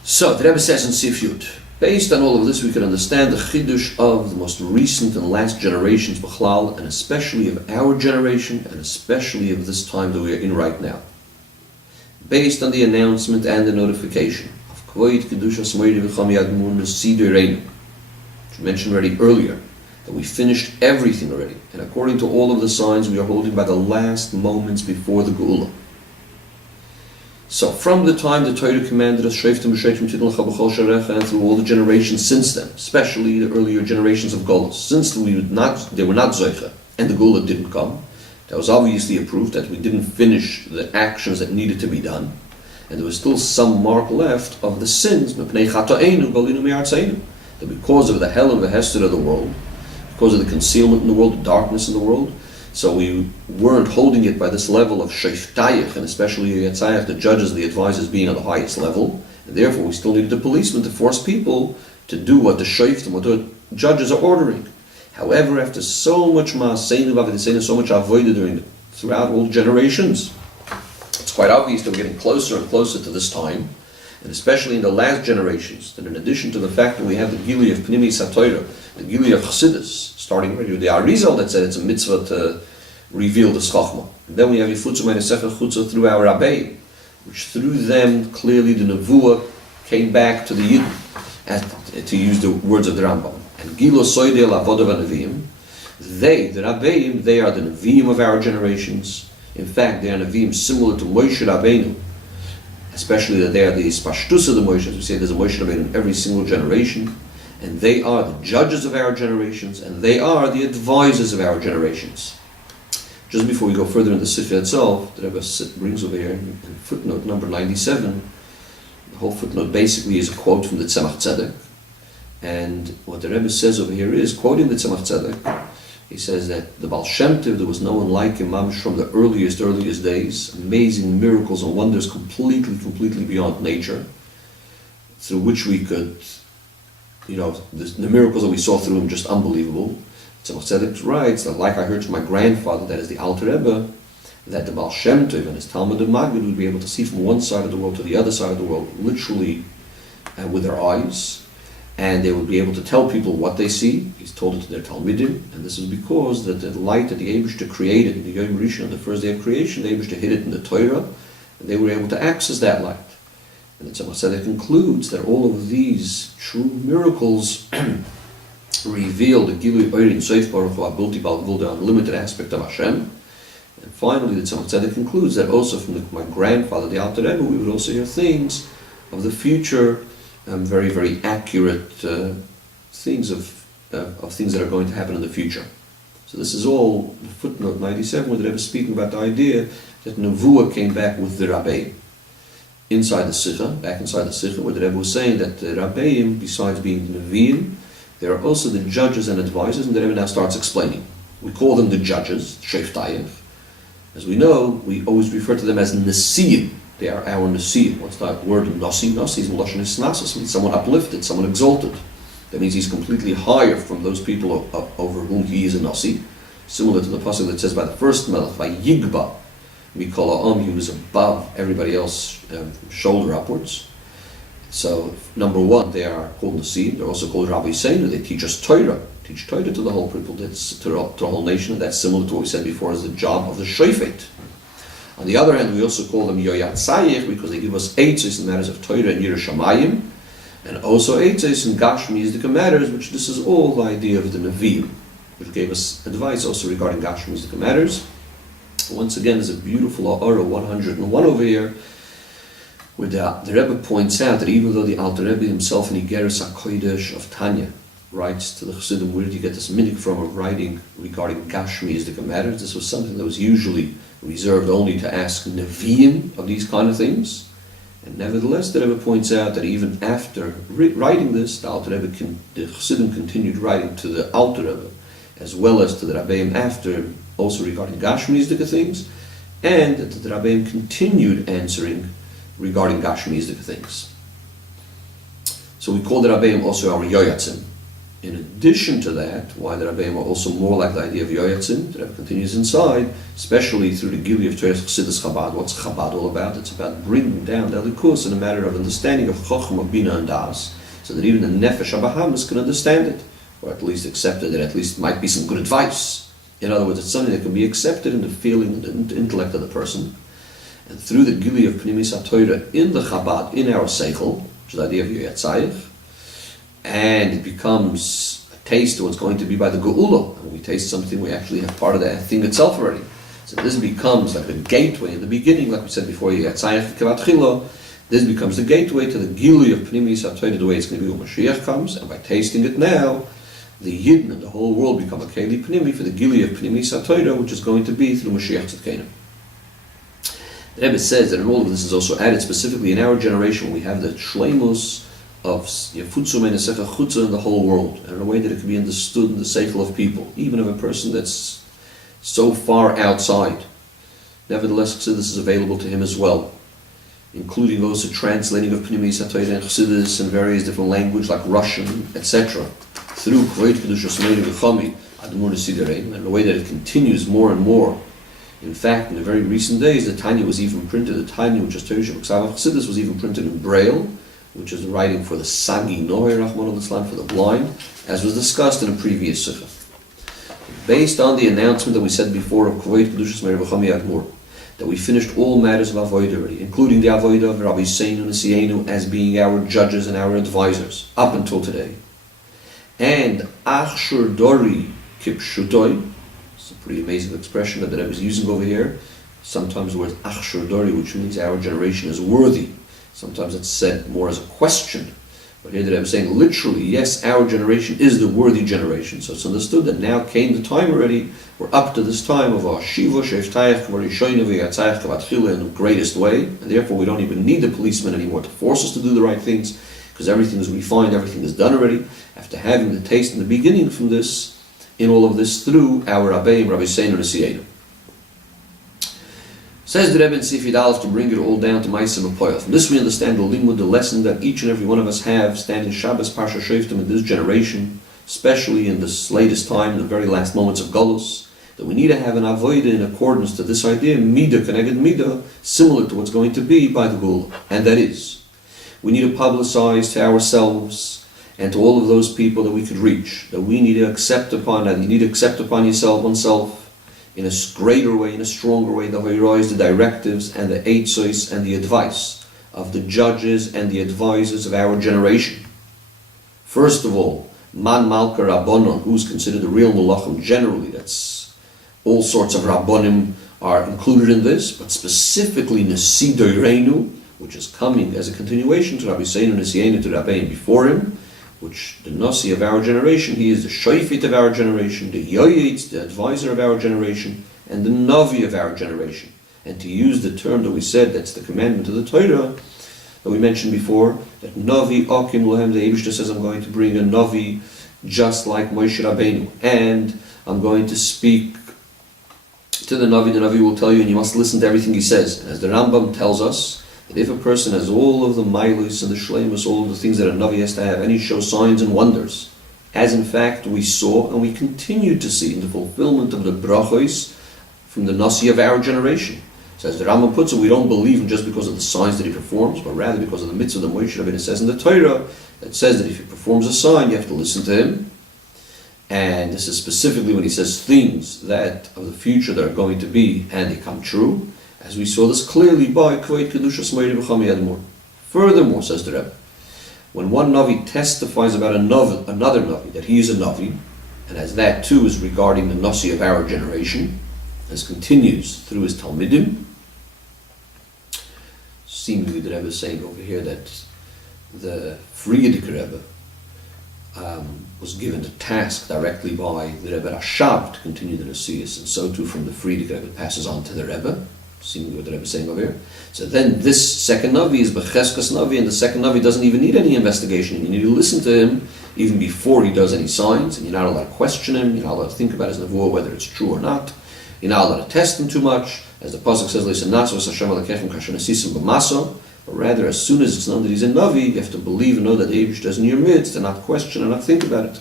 So the Rebbe says in Sif Yud, Based on all of this, we can understand the Chiddush of the most recent and last generations, B'chlal, and especially of our generation, and especially of this time that we are in right now. Based on the announcement and the notification of Kvoid Kedushas Moedi V'cham Yadmun Nesidu Reinu, which we mentioned already earlier, that we finished everything already, and according to all of the signs, we are holding by the last moments before the Geula. So from the time the Torah commanded us, Shoftim Shoftim Tidal Chabachol Sharecha, and through all the generations since then, especially the earlier generations of Golos, since they were not Zoicha, and the Geula didn't come, that was obviously a proof that we didn't finish the actions that needed to be done, and there was still some mark left of the sins, that because of the hell and the hester of the world, because of the concealment in the world, the darkness in the world, so we weren't holding it by this level of Sheftayach, and especially Yatzayach, the judges and the advisors being on the highest level, and therefore we still needed the policemen to force people to do what the Shoftim, what the judges are ordering. However, after so much Ma'aseinu V'Avodeiseinu, so much Avodah throughout all generations, it's quite obvious that we're getting closer and closer to this time, and especially in the last generations, that in addition to the fact that we have the Gili of Pnimi Satoira, the Gili of Chassidus, starting already with the Arizal that said it's a mitzvah to reveal the Schachma. And then we have Yifutzah Menesech Chutza through our Rebbe, which through them clearly the Nevuah came back to the Yidden, to use the words of the Rambam. And Gilo Soidei Lavodav Neviim, they, the Rabbeim, they are the Neviim of our generations. In fact, they are Neviim similar to Moshe Rabbeinu, especially that they are the Ispashtus of the Moshe, as we say, there's a Moshe Rabbeinu in every single generation. And they are the judges of our generations, and they are the advisors of our generations. Just before we go further in the Sifra itself, the Rebbe brings over here in footnote number 97, the whole footnote basically is a quote from the Tzemach Tzedek. And what the Rebbe says over here is, quoting the Tzemach Tzedek, he says that the Baal Shem Tov, there was no one like him from the earliest days, amazing miracles and wonders completely beyond nature, through which we could, the miracles that we saw through him, just unbelievable. Tzemach Tzedek writes that, like I heard from my grandfather, that is the Alter Rebbe, that the Baal Shem Tov and his Talmud and Maggid would be able to see from one side of the world to the other side of the world, literally with their eyes, and they would be able to tell people what they see. He's told it to their Talmidim, and this is because that the light that the Eibishter created in the Yom Rishon, on the first day of creation, the Eibishter hid it in the Torah, and they were able to access that light. And the Tzemach Tzedek concludes that all of these true miracles reveal the Gilui Oirin Seif Baruch Hu Abulti Balgvul, the unlimited aspect of Hashem. And finally, the Tzemach Tzedek concludes that also from my grandfather, the Alter Rebbe, we would also hear things of the future, very accurate things of things that are going to happen in the future. So this is all footnote 97, where the Rebbe is speaking about the idea that Nevuah came back with the Rabbeim. Inside the Sikha, back inside the Sikha, where the Rebbe was saying that the Rabbeim, besides being the Nevi'im, they are also the judges and advisors, and the Rebbe now starts explaining. We call them the judges, Sheftayim. As we know, we always refer to them as Nesi'im. They are our Nesi'im. What's that word Nasi? Nasi is Melashon Hisnasos, means someone uplifted, someone exalted. That means he's completely higher from those people over whom he is a Nasi. Similar to the pasuk that says by the first Melech, by Yigba, Mikol he was above everybody else, shoulder upwards. So, number one, they are called Nesi'im. They're also called Rabbi Seinu. They teach us Torah. Teach Torah to the whole people, to the whole nation. That's similar to what we said before as the job of the Shofet. On the other hand, we also call them Yoyat Sayich because they give us eitzes in matters of Torah and Yiras Shamayim, and also eitzes in Gashmiistic matters, which this is all the idea of the Nevi'im, which gave us advice also regarding Gashmiistic matters. Once again, there's a beautiful Orah 101 over here, where the Rebbe points out that even though the Alter Rebbe himself in Igeres HaKodesh of Tanya writes to the Chassidim, where did you get this minhag from of writing regarding Gashmiistic matters? This was something that was usually reserved only to ask Nevi'im of these kind of things. And nevertheless, the Rebbe points out that even after writing this, the Chassidim continued writing to the Alter Rebbe, as well as to the Rabbeim after, also regarding Gashmiistic things, and that the Rabbeim continued answering regarding Gashmiistic things. So we call the Rabbeim also our Yoyatzim. In addition to that, why the Rebbeim are also more like the idea of Yoyatzim, the Rebbe continues inside, especially through the Gili of Torah Chassidus Chabad. What's Chabad all about? It's about bringing down the Elikus in a matter of understanding of Chochmah, Bina, and Das, so that even the Nefesh HaBahamis can understand it, or at least accept it, at least might be some good advice. In other words, it's something that can be accepted in the feeling and the intellect of the person. And through the Gili of Pnimis HaTorah in the Chabad, in our Seichel, which is the idea of Yatzayich, and it becomes a taste of what's going to be by the Geula. And when we taste something, we actually have part of that thing itself already. So this becomes like a gateway in the beginning, like we said before, Yatzayich Kavat Chilo. This becomes the gateway to the Gili of Pnimis HaTorah, the way it's going to be when Mashiach comes, and by tasting it now, the Yidden and the whole world become a Keli Pnimi for the Gili of Pnimis HaTorah, which is going to be through Mashiach Tzidkenu. The Rebbe says that in all of this is also added specifically in our generation, we have the Shleimus of Yafutzum and Sefer Chutza in the whole world, and in a way that it can be understood in the Seichel of people, even of a person that's so far outside. Nevertheless, Chassidus is available to him as well, including also translating of Pnimis HaTorah and Chassidus in various different languages like Russian, etc. through Kvod Kedushas Meiri V'Chami Admur Nesidarein, in a way that it continues more and more. In fact, in the very recent days, the Tanya was even printed, the Tanya, which is Torah Sheb'Ksav Chassidus, was even printed in Braille, which is the writing for the Sagi Noe Rahman al-Islam, for the blind, as was discussed in a previous Sikha. Based on the announcement that we said before of Kvod Kedushas Meiri V'Chami Admur, that we finished all matters of Avodah already, including the Avodah of Rabbi Seinu Nesienu as being our judges and our advisors, up until today. And Achshur Dori Kipshutoi, it's a pretty amazing expression that the Rebbe is using over here. Sometimes the word Achshur Dori, which means our generation is worthy. Sometimes it's said more as a question. But here the Rebbe is saying literally, yes, our generation is the worthy generation. So it's understood that now came the time already, we're up to this time of our Shiva, Sheftayach, Kvarishoyna, V'yatzayach, Kavatchila in the greatest way. And therefore we don't even need the policemen anymore to force us to do the right things, because everything is refined, everything is done already. After having the taste in the beginning from this, in all of this through our Rabbeim, Rabbi Seinu Nesienu. Says the Rebbe in Sifid Aleph to bring it all down to Ma'aseh B'Poyel. From this we understand the limud, the lesson that each and every one of us have standing Shabbos Parsha Shoftim in this generation, especially in this latest time, the very last moments of Golus, that we need to have an avodah in accordance to this idea, Midah Keneged Midah, similar to what's going to be by the Gula. And that is, we need to publicize to ourselves and to all of those people that we could reach, that we need to accept upon, that you need to accept upon yourself, oneself, in a greater way, in a stronger way, the hoirois, the directives, and the eitzos, and the advice of the judges and the advisors of our generation. First of all, Man Malka Rabbonon, who's considered the real Malachim generally, that's all sorts of Rabbonim are included in this, but specifically Nesi Doireinu, which is coming as a continuation to Rabbi Seinu Nesienu to Rabbein before him, which the Nasi of our generation, he is the Shoifit of our generation, the Yoyetz, the advisor of our generation, and the Navi of our generation. And to use the term that we said, that's the commandment of the Torah, that we mentioned before, that Navi Akim Lohem, the Eibishter says, I'm going to bring a Navi just like Moshe Rabbeinu, and I'm going to speak to the Navi will tell you, and you must listen to everything he says. And as the Rambam tells us, that if a person has all of the milos and the shleimus, all of the things that a Navi has to have, and he shows signs and wonders, as in fact we saw and we continue to see in the fulfillment of the brachos from the Nasi of our generation. So as the Rambam puts it, we don't believe him just because of the signs that he performs, but rather because of the mitzvah that Moshe Rabbeinu says in the Torah, that says that if he performs a sign, you have to listen to him. And this is specifically when he says things that of the future that are going to be and they come true, as we saw this clearly by Kvod Kedushas Meiri V'Chami Admur. Furthermore, says the Rebbe, when one Navi testifies about another Navi, that he is a Navi, and as that too is regarding the Nasi of our generation, as continues through his Talmidim, seemingly the Rebbe is saying over here that the Frierdiker Rebbe was given the task directly by the Rebbe Rashab to continue the Nasius, and so too from the Frierdiker Rebbe passes on to the Rebbe, seemingly what the Rebbe is saying over here. So then this second Navi is Becheskas Navi, and the second Navi doesn't even need any investigation. You need to listen to him even before he does any signs, and you're not allowed to question him, you're not allowed to think about his nevuah, whether it's true or not. You're not allowed to test him too much, as the Pasuk says, but rather, as soon as it's known that he's a Navi, you have to believe and know that the Eibush is in your midst, and not question and not think about it.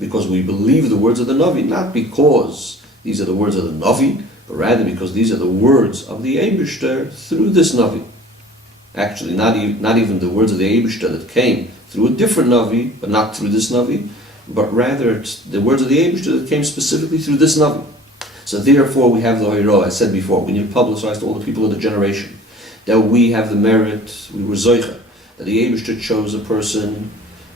Because we believe the words of the Navi, not because these are the words of the Navi, but rather because these are the words of the Eibishter through this Navi. Actually, not even the words of the Eibishter that came through a different Navi, but not through this Navi, but rather it's the words of the Eibishter that came specifically through this Navi. So therefore we have the Hoiro, I said before, we need to publicize to all the people of the generation that we have the merit, we were Zoicha, that the Eibishter chose a person,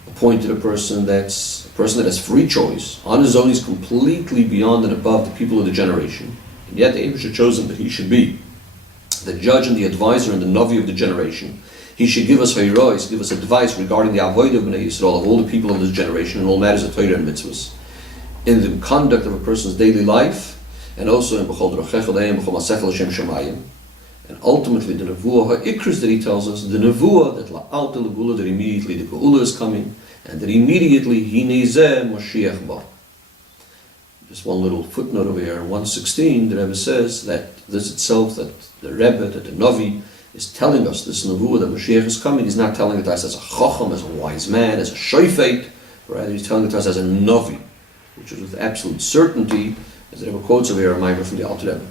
appointed a person that has free choice. On his own, he's completely beyond and above the people of the generation. And yet the Eibishter chose him that he should be the judge and the advisor and the Navi of the generation. He should give us Hoirois, give us advice regarding the Avodah of Bnei Yisrael, of all the people of this generation, and all matters of Torah and mitzvahs, in the conduct of a person's daily life, and also in B'chol D'rochecha Le'em, B'chol Masechel Hashem Shemayim. And ultimately, the Nevuah HaIkris that he tells us, the Nevuah that La'alta L'Gula, that immediately the Geula is coming, and that immediately Hinei Zeh Mashiach Ba. Just one little footnote over here, in 116, the Rebbe says that this itself, that the Rebbe, that the Navi, is telling us this Nevuah that Mashiach is coming. He's not telling it to us as a Chacham, as a wise man, as a Shofet, but rather he's telling it to us as a Navi, which is with absolute certainty, as the Rebbe quotes over here, a migrant from the Alter Rebbe.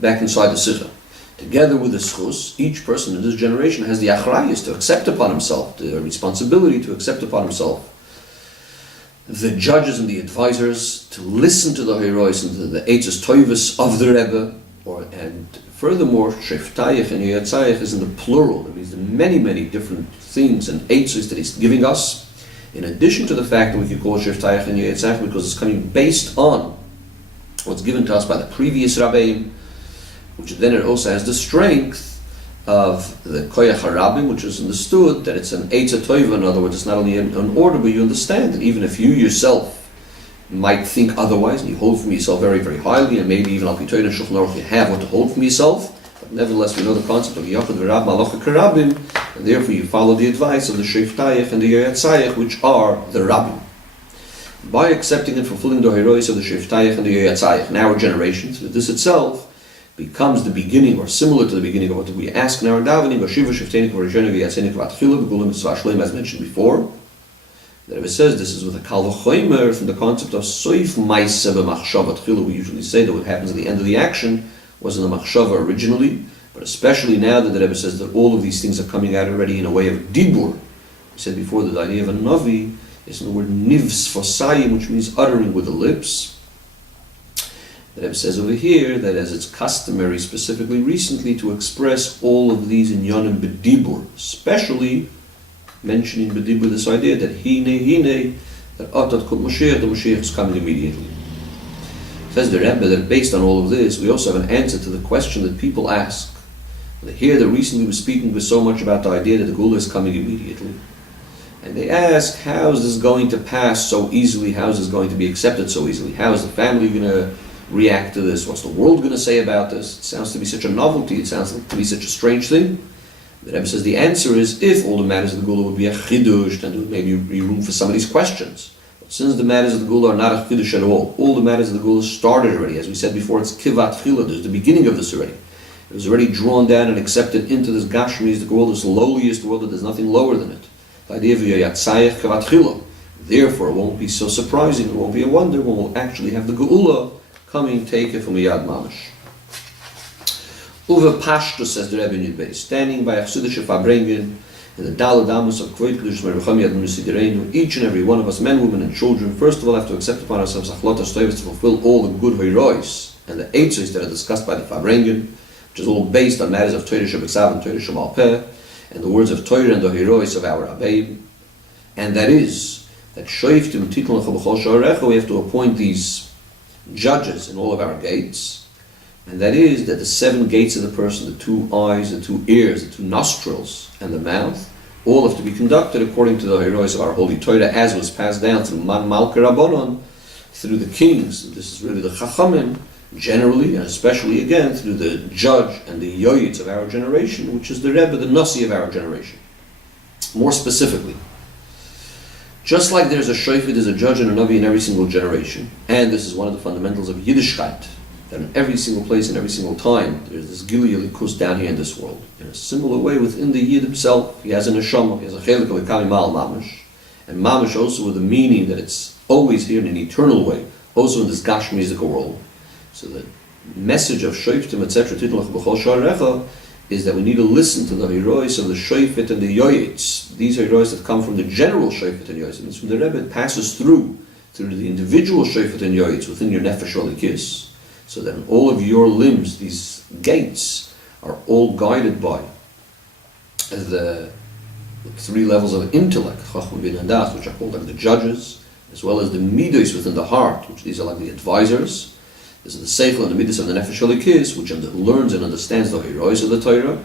Back inside the Sikha. Together with the Schus, each person in this generation has the Achrayus to accept upon himself, the responsibility to accept upon himself the judges and the advisors, to listen to the Heroes and to the Eitzes Toivus of the Rebbe, and furthermore, Sheftayich and Yoyatzayich is in the plural. That means the many, many different things and Eitzes that he's giving us, in addition to the fact that we can call it Sheftayich and Yoyatzayich because it's coming based on what's given to us by the previous Rabbeim, which then it also has the strength of the Koyach HaRabbim, which is understood that it's an Eitzah Toiva. In other words, it's not only an order, but you understand that even if you yourself might think otherwise, and you hold from yourself very, very highly, and maybe even Al Pi Torah and Shulchan Aruch you have what to hold from yourself, but nevertheless we know the concept of Yachad V'Rab Malach HaKarabim, and therefore you follow the advice of the Sheftayich and the Yoyatzayich, which are the Rabbim. By accepting and fulfilling the heroes of the Sheftayich and the Yoyatzayich in our generations, this itself becomes the beginning, or similar to the beginning of what we ask in our davening, as mentioned before. The Rebbe says this is with a Kal V'chomer from the concept of Soif Maiseh B'machshava Tchila. We usually say that what happens at the end of the action was in the Machshava originally, but especially now that the Rebbe says that all of these things are coming out already in a way of Dibur. We said before that the idea of a Navi is in the word Nivs Fosayim, which means uttering with the lips. The Rebbe says over here that as it's customary, specifically recently, to express all of these in Yonim B'dibur, especially mentioning B'dibur this idea that Hine, that Atat Kut Mashiach, the Mashiach is coming immediately. Says the Rebbe that based on all of this, we also have an answer to the question that people ask. Here that recently we're speaking with so much about the idea that the Gula is coming immediately. And they ask, how is this going to pass so easily? How is this going to be accepted so easily? How is the family going to react to this? What's the world going to say about this? It sounds to be such a novelty. It sounds to be such a strange thing. The Rebbe says the answer is if all the matters of the Gula would be a chidush, then there would maybe be room for some of these questions. But since the matters of the Gula are not a chidush at all the matters of the Gula started already. As we said before, it's kivat chila. There's the beginning of this already. It was already drawn down and accepted into this Gashmis, the world, this lowliest world, that there's nothing lower than it. The idea of Yoyatzayich kivat chila. Therefore, it won't be so surprising, it won't be a wonder when we'll actually have the Geula coming, take it from Yad Mamash. Uwe Pashto, says the Rebbe in Yudbei, standing by a Chassidische Farbrengen in the Daled Amos of Kvod Kedush Mervacham Yad Nusidireinu, each and every one of us, men, women, and children, first of all have to accept upon ourselves Achlotas Toivos to fulfill all the good Hoirois and the Eitzos that are discussed by the Farbrengen, which is all based on matters of Torah Shebeksav and Torah Shemalpeh, and the words of Torah and the Hoirois of our Rabbeim, and that is that Shoftim Titlan B'chol Sha'arecha, we have to appoint these judges in all of our gates. And that is that the 7 gates of the person, the 2 eyes, the 2 ears, the 2 nostrils, and the mouth, all have to be conducted according to the heroes of our Holy Torah, as was passed down through Man Malka Rabbanon, through the kings. This is really the Chachamim, generally, and especially again through the judge and the Yoyitz of our generation, which is the Rebbe, the Nasi of our generation. More specifically, just like there's a Shofet, there's a judge and a Navi in every single generation, and this is one of the fundamentals of Yiddishkeit, that in every single place and every single time there's this Gili Elikus down here in this world. In a similar way, within the Yid himself, he has a neshama, he has a chelik of Ekami Mal Mamish, and Mamish also with the meaning that it's always here in an eternal way, also in this Gashmizical world. So the message of Shoftim, etc., is that we need to listen to the heroes of the Shofet and the Yoyetz. These are heroes that come from the general Shofet and Yoyetz. And it's from the Rebbe, it passes through the individual Shofet and Yoyetz within your Nefesh Olikis, so that in all of your limbs, these gates are all guided by the three levels of intellect, Chachma, Bin, and Das, which are called like the judges, as well as the Midos within the heart, which these are like the advisors. This is the Seichel and the Midas of the Nefesh Olikis, which learns and understands the heroes of the Torah,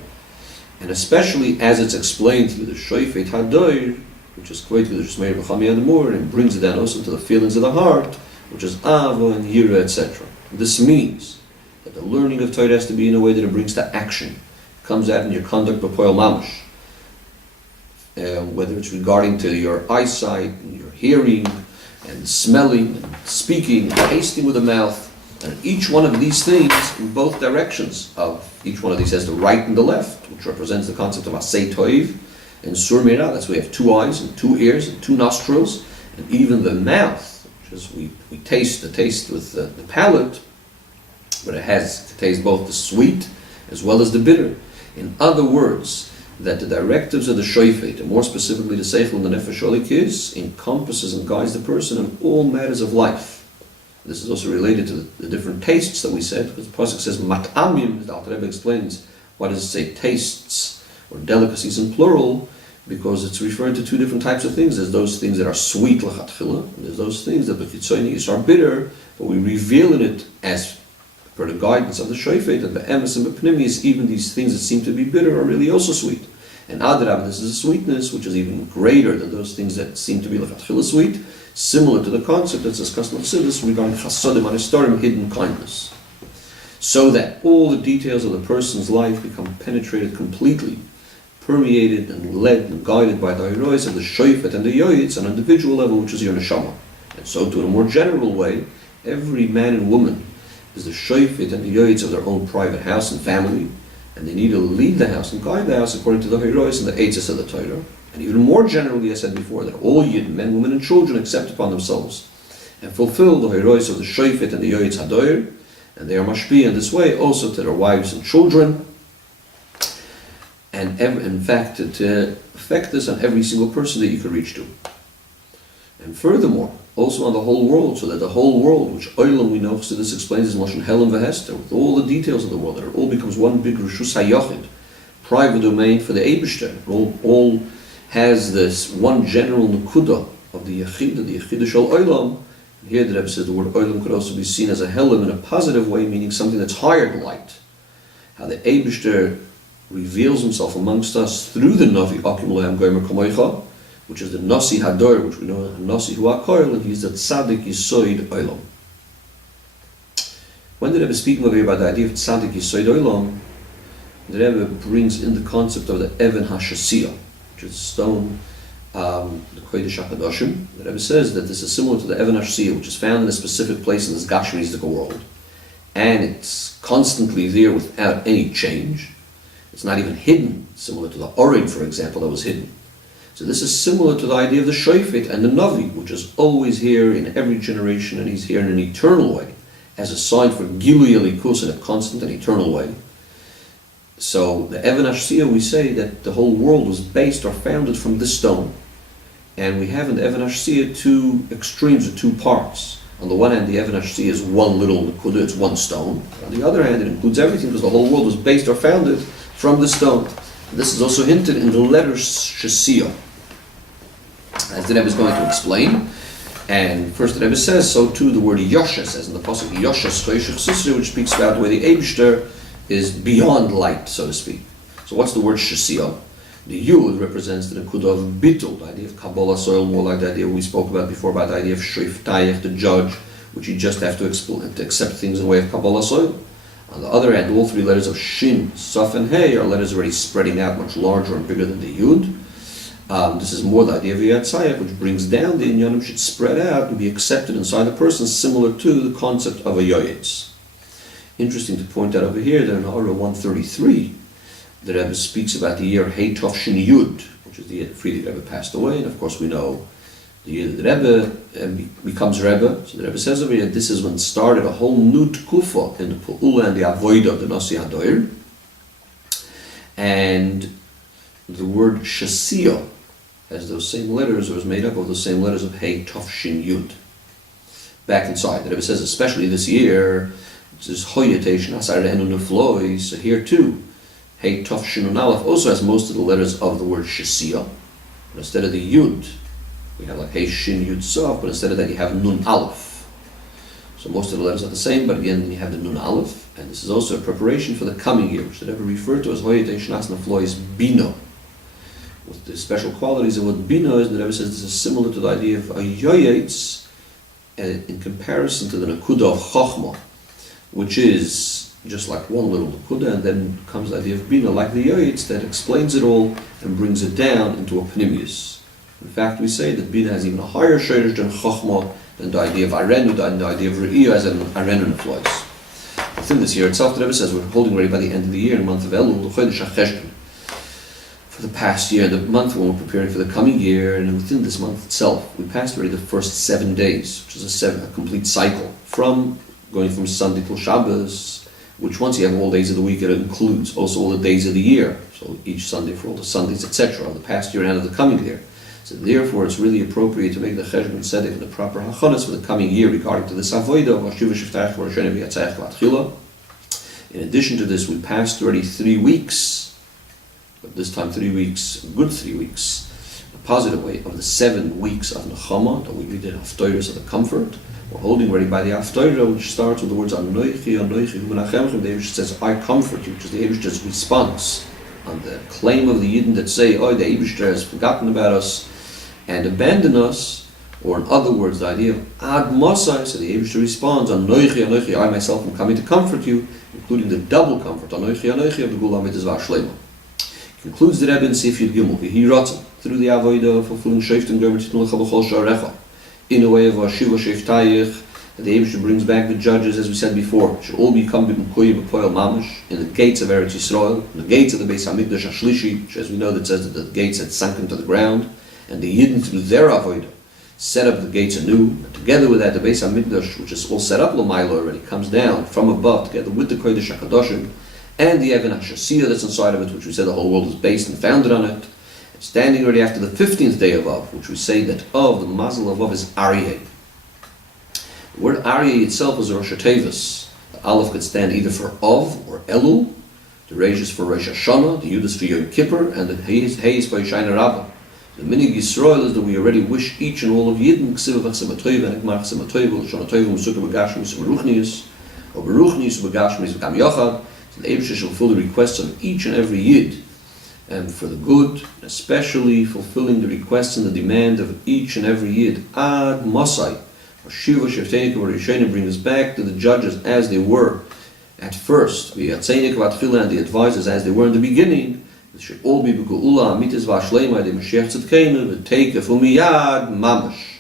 and especially as it's explained through the Shofet Hadoir, which is quoted through the Shmeir B'chami Admur, and brings it down also to the feelings of the heart, which is Ava and Yira, etc. This means that the learning of Torah has to be in a way that it brings to action. It comes out in your conduct b'poel mamash, whether it's regarding to your eyesight, and your hearing, and smelling, and speaking, and tasting with the mouth. And each one of these things, in both directions of each one of these, has the right and the left, which represents the concept of Asay Toiv and Sur Meirah. That's why we have two eyes and two ears and two nostrils, and even the mouth, which is we taste the taste with the palate, but it has to taste both the sweet as well as the bitter. In other words, that the directives of the Shofet, and more specifically the Seichel and the Nefesh Olikis, encompasses and guides the person in all matters of life. This is also related to the different tastes that we said, because the Pasuk says Mat'amim. The Alter Rebbe explains why does it say tastes or delicacies in plural, because it's referring to two different types of things. There's those things that are sweet l'chatchila, and there's those things that b'chitzonis are bitter, but we reveal in it as per the guidance of the Shofet, that be'emes and be'pnimis, even these things that seem to be bitter are really also sweet. And adrab, this is a sweetness which is even greater than those things that seem to be l'chatchila sweet, similar to the concept that's discussed in Chassidus regarding chasodim anistarim, hidden kindness. So that all the details of the person's life become penetrated completely, permeated and led and guided by the heroes of the Shofet and the Yoyetz on an individual level, which is your neshama. And so to in a more general way, every man and woman is the Shofet and the Yoyetz of their own private house and family, and they need to lead the house and guide the house according to the heroes and the eitzes of the Torah. And even more generally, I said before, that all Yid, men, women, and children accept upon themselves and fulfill the heroes of the Shofet and the Yoyetz Hadoir, and they are mashpia in this way also to their wives and children, and in fact to affect this on every single person that you could reach to. And furthermore, also on the whole world, so that the whole world, which Olam we know, so this explains as Lashon Helam V'Hester, with all the details of the world, that it all becomes one big Rishus HaYochid, private domain for the Eibishter. All has this one general Nukuda of the Yechida Shal Olam. Here the Rebbe says the word Olam could also be seen as a Helam in a positive way, meaning something that's higher than light. How the Eibishter reveals himself amongst us through the Navi Akim Lohem Gomer Kamoicha, which is the Nasi Hador, which we know as Nasi Huakoil, and he's the Tzaddik Yisoid Olam. When the Rebbe is speaking over here about the idea of Tzaddik Yisoid Olam, the Rebbe brings in the concept of the Even HaShasiyah, which is stone, the Kodesh HaKadoshim. The Rebbe says that this is similar to the Even HaShasiyah, which is found in a specific place in this Gashmiistic world, and it's constantly there without any change. It's not even hidden, similar to the Orid, for example, that was hidden. So this is similar to the idea of the Shofet and the Navi, which is always here in every generation, and he's here in an eternal way, as a sign for Gilui Elikus in a constant and eternal way. So the Even HaShasiyah, we say that the whole world was based or founded from this stone. And we have in the Even HaShasiyah two extremes or two parts. On the one hand, the Even HaShasiyah is one little Nekuda, it's one stone. On the other hand, it includes everything because the whole world was based or founded from the stone. And this is also hinted in the letter Shasiyah, as the Rebbe is going to explain. And first the Rebbe says, so too the word Yosha says in the Pasuk Yosha Schoishach Sisra, which speaks about the way the Eibishter is beyond light, so to speak. So what's the word Shasiyah? The Yud represents the Nekuda of Bittul, the idea of Kabbalah soil, more like the idea we spoke about before, about the idea of Shriftayach, the judge, which you just have to accept things in the way of Kabbalah soil. On the other hand, all three letters of Shin, Saf, and Hey are letters already spreading out much larger and bigger than the Yud. This is more the idea of Yad Tzayach, which brings down the Inyanim should spread out and be accepted inside the person, similar to the concept of a Yoyetz. Interesting to point out over here that in Hara 133, the Rebbe speaks about the year Hey Tov Shin Yud, which is the year Friedrich Rebbe passed away, and of course we know the year that the Rebbe becomes Rebbe. So the Rebbe says over here, this is when started a whole new Tkufa in the Pu'ula and the Avoida of the Nasi Hadoir. And the word Shasiya has those same letters, or is made up of those same letters of Hey, Tov, Shin, Yud. Back inside. The Rebbe says, especially this year, this is Hoyetesh, Nasar, Enu, Nefloi, so here too, Hey, Tov, Shin, and Aleph also has most of the letters of the word Shasiya. But instead of the Yud, we have like Hey, Shin, Yud, Sof, but instead of that you have Nun, Aleph. So most of the letters are the same, but again you have the Nun, Aleph, and this is also a preparation for the coming year, which the Rebbe referred to as Hoyetesh, Nasar, Nefloi, Bino. With the special qualities of what Bino is, the Rebbe says this is similar to the idea of a Yoyetz, in comparison to the Nakuda of Chochmah, which is just like one little Nakuda, and then comes the idea of Bina, like the Yoyetz, that explains it all and brings it down into a Pnimius. In fact, we say that Bina has even a higher Sherish than Chochmah, than the idea of Arenu, than the idea of Re'iyah, as an Arenu Neflois. Within this year itself, the Rebbe says we're holding ready by the end of the year, in the month of Elul, the Chodesh HaCheshbon, for the past year, the month when we're preparing for the coming year, and within this month itself, we passed already the first 7 days, which is a complete cycle, from going from Sunday till Shabbos, which once you have all days of the week, it includes also all the days of the year, so each Sunday for all the Sundays, etc., of the past year and of the coming year. So therefore, it's really appropriate to make the Cheshbon Tzedek and the proper Hachonas for the coming year regarding to this Avodah of Hashuva Shiftach V'Rashenim V'Yatzayach V'Atchila. In addition to this, we passed already 3 weeks, but this time 3 weeks, a good 3 weeks, a positive way, of the 7 weeks of Nechama, that we did Haftorahs of the comfort. We're holding ready by the Haftorah, which starts with the words Anoichi, Anoichi, Hu Menachemchem. The Eibush says, I comfort you, which is the Eibush's response on the claim of the Yidden that say, oh, the Eibush has forgotten about us and abandoned us, or in other words, the idea of Ad Mosai, so the Eibush responds, Anoichi, Anoichi, I myself am coming to comfort you, including the double comfort, Anoichi, Anoichi, of the Gula Mitzvah Shlema. Concludes the Rebbe in Sif Yud Gimel, V'hi Ratzon, through the Avodah of fulfilling Shoftim Gomer Titnu Lecha B'chol Sha'arecha, in a way of Hashuva Sheftayich, that the Eibush brings back the judges, as we said before, should all become B'Mkoyim B'Poel Mamash, in the gates of Eretz Yisrael, in the gates of the Beis HaMikdash HaShlishi, which as we know that says that the gates had sunk into the ground, and the Yidden through their Avodah set up the gates anew, and together with that the Beis HaMikdash, which is all set up L'mayla already, comes down from above, together with the Kodesh HaKadoshim, and the Even HaShasiyah that's inside of it, which we said the whole world is based and founded on it. It's standing already after the 15th day of Av, which we say that Av, the mazel of Av, is Aryeh. The word Aryeh itself is a Rosh Tevis. The Aleph could stand either for Av or Elul, the Resh is for Rosh Hashanah, the Yud is for Yom Kippur, and the Hey is for Yishayna Rabbah. The Minig Yisrael is that we already wish each and all of Yidden, Ksiva V'Chsematoiv, and Ekmar Chsematoiv, L'Shonatoiv, M'Sukkah B'Gashmis, M'Ruchnius, or B'Ruchnius, B'Gashmis, V'Kam Yochad. The Eibush shall fulfill the requests of each and every Yid, and for the good, especially fulfilling the requests and the demand of each and every Yid. Ad Mosai, Hashuva Shefteinik V'Rishonim, bring us back to the judges as they were at first, V'Yatzeinik V'Atchila, and the advisors as they were in the beginning. It should all be B'Geula, Amitis V'Ashleima, the Mashiach Tzidkeinu, V'Teikef U'Miyad Mamash.